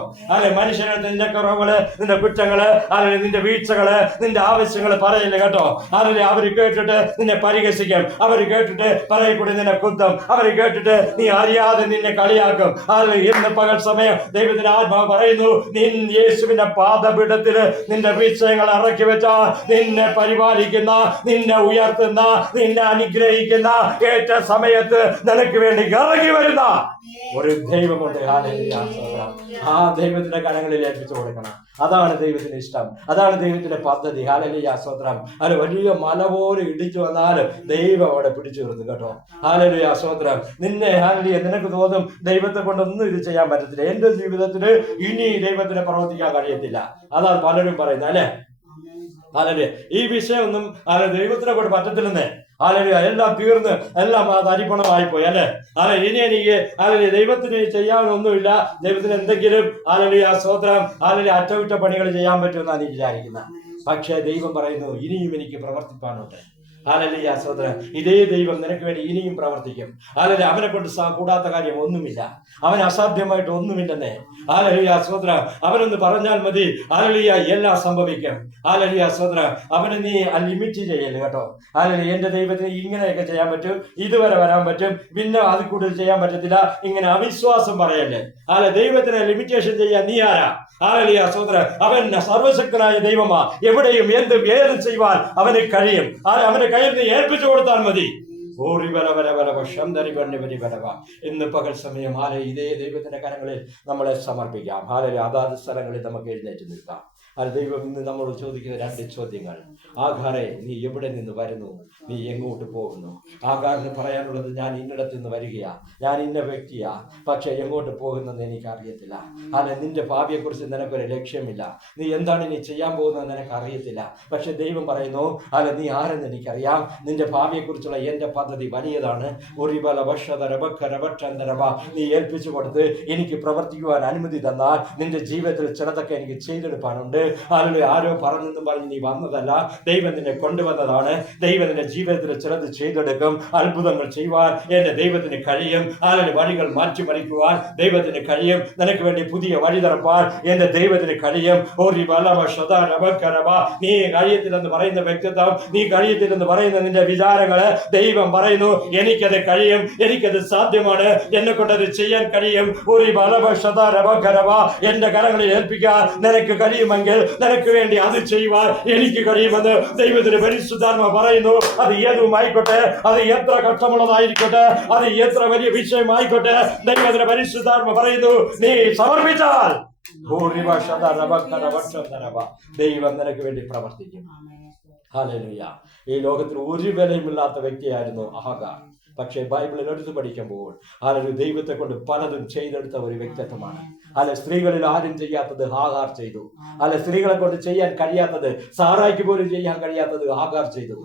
മനുഷ്യരോട് നിന്റെ കുറവുകള്, നിന്റെ കുറ്റങ്ങള്, നിന്റെ വീഴ്ചകള്, നിന്റെ ആവശ്യങ്ങള് പറയില്ല കേട്ടോ. അവര് കേട്ടിട്ട് നിന്നെ പരിഹസിക്കും, അവര് കേട്ടിട്ട് പറയക്കൂടി നിന്നെ കുത്തും, അവര് കേട്ടിട്ട് നീ അറിയാതെ നിന്നെ കളിയാക്കും. ഇന്ന് പകൽ സമയം ദൈവത്തിന്റെ ആത്മാവ് പറയുന്നു, യേശുവിന്റെ പാദപീഠത്തില് നിന്റെ വിഷയങ്ങൾ ഇറക്കി വെച്ചാൽ നിന്നെ പരിപാലിക്കുന്ന, നിന്നെ ഉയർത്തുന്ന, നിന്നെ അനുഗ്രഹിക്കുന്ന, ഏറ്റ സമയത്ത് നിനക്ക് വേണ്ടി ഇറങ്ങി വരുന്ന ഒരു ദൈവമുണ്ട്. ഹല്ലേലൂയ സ്തോത്രം. ആ ദൈവത്തിന്റെ കരങ്ങളിൽ ഏൽപ്പിച്ചു കൊടുക്കണം. അതാണ് ദൈവത്തിന് ഇഷ്ടം, അതാണ് ദൈവത്തിന്റെ പദ്ധതി. ഹല്ലേലൂയ സ്തോത്രം. അത് വലിയ മല പോലെ ഇടിച്ചു വന്നാലും ദൈവം അവിടെ പിടിച്ചു നിർത്തും കേട്ടോ. ഹല്ലേലൂയ സ്തോത്രം. ഹല്ലേലൂയ നിനക്ക് തോന്നും ദൈവത്തെ കൊണ്ടൊന്നും ഇത് ചെയ്യാൻ പറ്റത്തില്ല, എന്റെ ജീവിതത്തിന് ഇനി ദൈവത്തിന് പ്രവർത്തിക്കാൻ കഴിയത്തില്ല. അതാണ് പലരും പറയുന്നത് അല്ലെ. ഹല്ലേലൂയ ഈ വിഷയമൊന്നും ദൈവത്തിനെ കൊണ്ട് പറ്റത്തില്ലെന്നേ. ഹല്ലേലൂയ എല്ലാം തീർന്ന് എല്ലാം തരിപ്പണമായിപ്പോയി അല്ലെ. ഇനി എനിക്ക് ദൈവത്തിന് ചെയ്യാനൊന്നുമില്ല, ദൈവത്തിന് എന്തെങ്കിലും സ്തോത്രം അറ്റകുറ്റപ്പണികൾ ചെയ്യാൻ പറ്റുമെന്നാണ് നീ വിചാരിക്കുന്നത്. പക്ഷെ ദൈവം പറയുന്നു ഇനിയും എനിക്ക് പ്രവർത്തിപ്പാനുണ്ട്. ഹല്ലേലൂയ സ്തോത്രം. ഇതേ ദൈവം നിനക്ക് വേണ്ടി ഇനിയും പ്രവർത്തിക്കും. അവനെ കൊണ്ട് കൂടാത്ത കാര്യം ഒന്നുമില്ല, അവൻ അസാധ്യമായിട്ട് ഒന്നുമില്ലെന്നേ. ഹല്ലേലൂയ സ്തോത്രം. അവനൊന്ന് പറഞ്ഞാൽ മതി, ഹല്ലേലൂയ എല്ലാം സംഭവിക്കും. ഹല്ലേലൂയ സ്തോത്രം. അവനെ നീ ലിമിറ്റ് ചെയ്യല്ലേ കേട്ടോ. ഹല്ലേലൂയ എന്റെ ദൈവത്തിന് ഇങ്ങനെയൊക്കെ ചെയ്യാൻ പറ്റും, ഇതുവരെ വരാൻ പറ്റും, പിന്നെ അതിൽ കൂടുതൽ ചെയ്യാൻ പറ്റത്തില്ല, ഇങ്ങനെ അവിശ്വാസം പറയല്ലേ. ദൈവത്തിന് ലിമിറ്റേഷൻ ചെയ്യാൻ നീ ആരാ? ഹല്ലേലൂയ സ്തോത്രം. അവൻ സർവശക്തനായ ദൈവമാ, എവിടെയും എന്തും ഏതും ചെയ്യുവാൻ അവന് കഴിയും. അവന്റെ കയ്യിൽ നീ ഏൽപ്പിച്ചു കൊടുത്താൽ മതി. ഇന്ന് പകൽ സമയം ഇതേ ദൈവത്തിന്റെ കരങ്ങളിൽ നമ്മളെ സമർപ്പിക്കാം. അതാത് സ്ഥലങ്ങളിൽ നമുക്ക് എഴുന്നേറ്റ് നിൽക്കാം. ദൈവം ഇന്ന് നമ്മളോട് ചോദിക്കുന്ന 2 ചോദ്യങ്ങൾ. ആഗാറേ, നീ എവിടെ നിന്ന് വരുന്നു? നീ എങ്ങോട്ട് പോകുന്നു? ആഗാറിന് പറയാനുള്ളത്, ഞാൻ ഇന്നിടത്ത് നിന്ന് വരികയാ, ഞാൻ ഇന്ന വ്യക്തിയാ, പക്ഷെ എങ്ങോട്ട് പോകുന്നെന്ന് എനിക്ക് അറിയത്തില്ല. നിന്റെ ഭാവിയെക്കുറിച്ച് നിനക്കൊരു ലക്ഷ്യമില്ല, നീ എന്താണ് നീ ചെയ്യാൻ പോകുന്നത് നിനക്ക് അറിയത്തില്ല. പക്ഷെ ദൈവം പറയുന്നു, നീ ആരെന്ന് എനിക്കറിയാം, നിന്റെ ഭാവിയെക്കുറിച്ചുള്ള എന്റെ പദ്ധതി വലിയതാണ്. നീ ഏൽപ്പിച്ചു കൊടുത്ത് എനിക്ക് പ്രവർത്തിക്കുവാൻ അനുമതി തന്നാൽ നിന്റെ ജീവിതത്തിൽ ചിലതൊക്കെ എനിക്ക് ചെയ്തെടുക്കാനുണ്ട്. ആരോ പറഞ്ഞെന്നും പറഞ്ഞ് നീ വന്നതല്ല, ദൈവം നിന്നെ കൊണ്ടുവന്നതാണ്. ദൈവം നിന്റെ ജീവിതത്തിൽ ചിലത് ചെയ്തെടുക്കും. അത്ഭുതങ്ങൾ ചെയ്യുവാൻ എന്റെ ദൈവത്തിന് കഴിയും. വഴികൾ മാറ്റിമറിക്കുവാൻ ദൈവത്തിന് കഴിയും. നിനക്ക് വേണ്ടി പുതിയ വഴി തുറപ്പാൻ എന്റെ ദൈവത്തിന് കഴിയും. നീ കഴിയത്തില്ലെന്ന് പറയുന്ന വ്യക്തിത്വം, നീ കഴിയത്തില്ലെന്ന് പറയുന്ന നിന്റെ വിചാരങ്ങള് ദൈവം പറയുന്നു, എനിക്കത് കഴിയും, എനിക്കത് സാധ്യമാണ്, എന്നെ കൊണ്ടത് ചെയ്യാൻ കഴിയും. എന്റെ കരങ്ങളിൽ ഏൽപ്പിക്കാൻ നിനക്ക് കഴിയുമെങ്കിൽ നിനക്ക് വേണ്ടി അത് ചെയ്യുവാൻ എനിക്ക് കഴിയുമെന്ന് ദൈവത്തിന്റെ പരിശുദ്ധാത്മ പറയുന്നു. അത് ഏതുമായിക്കോട്ടെ, അത് എത്ര കഷ്ടമുള്ളതായിരിക്കട്ടെ, അത് എത്ര വലിയ വിഷയമായിക്കോട്ടെ, ദൈവത്തിന്റെ പരിശുദ്ധാത്മ പറയുന്നു, നീ സമർപ്പിച്ചാൽ ദൈവം നിനക്ക് വേണ്ടി പ്രവർത്തിക്കും. ഹല്ലേലൂയ. ഈ ലോകത്തിൽ ഒരു വിലയുമില്ലാത്ത വ്യക്തിയായിരുന്നു ആഗാർ. പക്ഷേ ബൈബിളിൽ എടുത്തു പഠിക്കുമ്പോൾ ദൈവത്തെ കൊണ്ട് പലതും ചെയ്തെടുത്ത ഒരു വ്യക്തിത്വമാണ്. സ്ത്രീകളിൽ ആരും ചെയ്യാത്തത് ആഗാർ ചെയ്തു. സ്ത്രീകളെ കൊണ്ട് ചെയ്യാൻ കഴിയാത്തത്, സാറായിക്ക് പോലും ചെയ്യാൻ കഴിയാത്തത് ആഗാർ ചെയ്തു.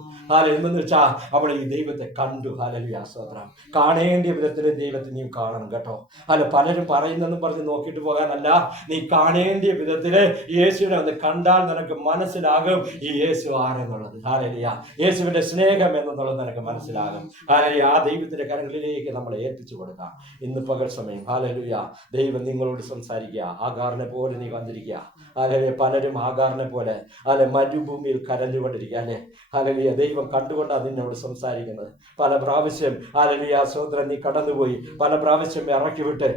എന്ന് വെച്ചാൽ അവൾ ഈ ദൈവത്തെ കണ്ടു. ഹല്ലേലൂയ സ്തോത്രം. കാണേണ്ടിയ വിധത്തിൽ ദൈവത്തെ നീ കാണണം കേട്ടോ. പലരും പറയുന്നെന്നും പറഞ്ഞ് നോക്കിയിട്ട് പോകാനല്ല, നീ കാണേണ്ടിയ വിധത്തില് യേശുവിനെ ഒന്ന് കണ്ടാൽ നിനക്ക് മനസ്സിലാകും ഈ യേശു ആരെന്നുള്ളത്. ഹല്ലേലൂയ. യേശുവിന്റെ സ്നേഹം എന്നുള്ളത് നിനക്ക് മനസ്സിലാകും. ഹല്ലേലൂയ. ആ ദൈവത്തിന്റെ കരങ്ങളിലേക്ക് നമ്മളെ ഏൽപ്പിച്ചു കൊടുക്കാം ഇന്ന് പകൽ സമയം. ഹല്ലേലൂയ. ദൈവം നിങ്ങളോട് സംസാരിക്കുക. ആഗാറിനെ പോലെ നീ വന്നിരിക്കുക. പലരും ആഗാറിനെ പോലെ മരുഭൂമിയിൽ കരഞ്ഞുകൊണ്ടിരിക്കുക അല്ലെ. ഹല്ലേലൂയ. ദൈവം കണ്ടുകൊണ്ടാണ് നിന്നോട് സംസാരിക്കുന്നത്. പല പ്രാവശ്യം ഹല്ലേലൂയ സ്തോത്രം നീ കടന്നുപോയി, പല പ്രാവശ്യം ഇറക്കി വിട്ട്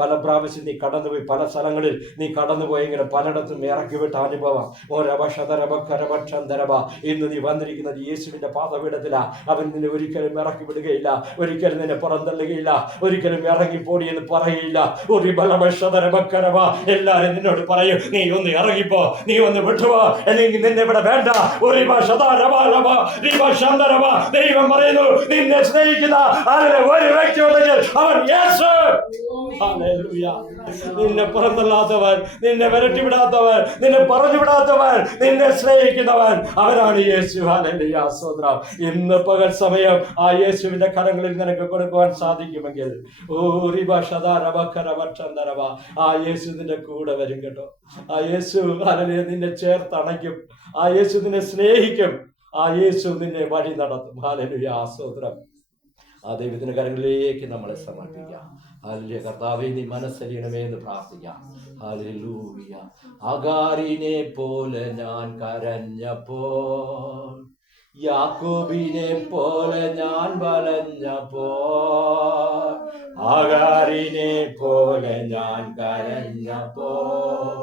പല പ്രാവശ്യം നീ കടന്നുപോയി, പല സ്ഥലങ്ങളിൽ നീ കടന്നുപോയെങ്കിലും പലയിടത്തും ഇറക്കി വിട്ട അനുഭവം. ഇന്ന് നീ വന്നിരിക്കുന്നത് യേശുവിന്റെ പാദപീഠത്തില. അവൻ നിന്നെ ഒരിക്കലും ഇറക്കി വിടുകയില്ല, ഒരിക്കലും നിന്നെ പുറന്തള്ളുകയില്ല, ഒരിക്കലും ഇറങ്ങിപ്പോടി എന്ന് പറയില്ല. ഒരു എല്ലാരും നിന്നോട് പറയും, നീ ഒന്ന് ഇറങ്ങിപ്പോ, നീ ഒന്ന് വിട്ടുപോ, അല്ലെങ്കിൽ നിന്നെ ഇവിടെ വേണ്ട. ദൈവം പറയുന്നു, നിന്നെ സ്നേഹിക്കുന്ന ഒരു വ്യക്തി ഉണ്ടെങ്കിൽ അവൻ യേശു. നിന്നെ പുറന്തള്ളാത്തവൻ, നിന്നെ വിരട്ടിവിടാത്തവൻ, നിന്നെ പറഞ്ഞു വിടാത്തവൻ, നിന്നെ സ്നേഹിക്കുന്നവൻ, അവനാണ് യേശു. ഹല്ലേലൂയ സ്തോത്രം. ഇന്ന് പകൽ സമയം ആ യേശുവിന്റെ കരങ്ങളിൽ നിനക്ക് കൊടുക്കുവാൻ സാധിക്കുമെങ്കിൽ ആ യേശു നിന്റെ കൂടെ വരും കേട്ടോ. ആ യേശു ഹല്ലേലൂയ നിന്നെ ചേർത്തണയ്ക്കും. ആ യേശു നിന്നെ സ്നേഹിക്കും. ആ യേശു നിന്നെ വഴി നടത്തും. ഹല്ലേലൂയ സ്തോത്രം. ആ ദൈവത്തിന്റെ കരങ്ങളിലേക്ക് നമ്മളെ സമർപ്പിക്കാം. ഹല്ലേലൂയ. കർത്താവേ, നീ മനസ്സലിയണമേ എന്ന് പ്രാർത്ഥിക്കാം. ഹല്ലേലൂയ. ആഗാരിനെ പോലെ ഞാൻ കരഞ്ഞപ്പോൾ, യാക്കോബിനെ പോലെ ഞാൻ വലഞ്ഞപ്പോൾ, ആഗാരിനെ പോലെ ഞാൻ കരഞ്ഞപ്പോൾ,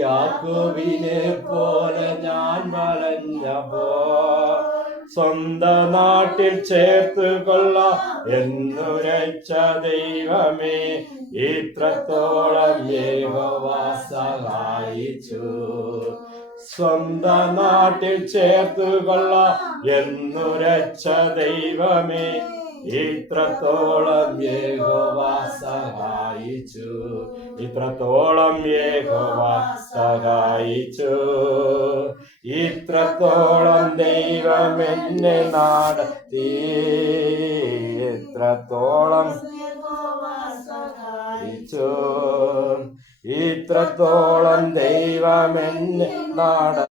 യാക്കോബിനെ പോലെ ഞാൻ വലഞ്ഞപ്പോൾ, സ്വന്തം നാട്ടിൽ ചേർത്ത് കൊള്ളാം എന്നുരച്ച ദൈവമേ, ഇത്രത്തോളം യഹോവ സഹായിച്ചു. സ്വന്തം നാട്ടിൽ ചേർത്ത് കൊള്ളാം എന്നുരച്ച ദൈവമേ, ഇത്രത്തോളം യഹോവ സഹായിച്ചു. ഇത്രത്തോളം യഹോവ സഹായിച്ചു. ഇത്രത്തോളം ദൈവം എന്നെ നടത്തി. ഇത്രത്തോളം സഹായിച്ചു. ഇത്രത്തോളം ദൈവം എന്നെ നടത്തി.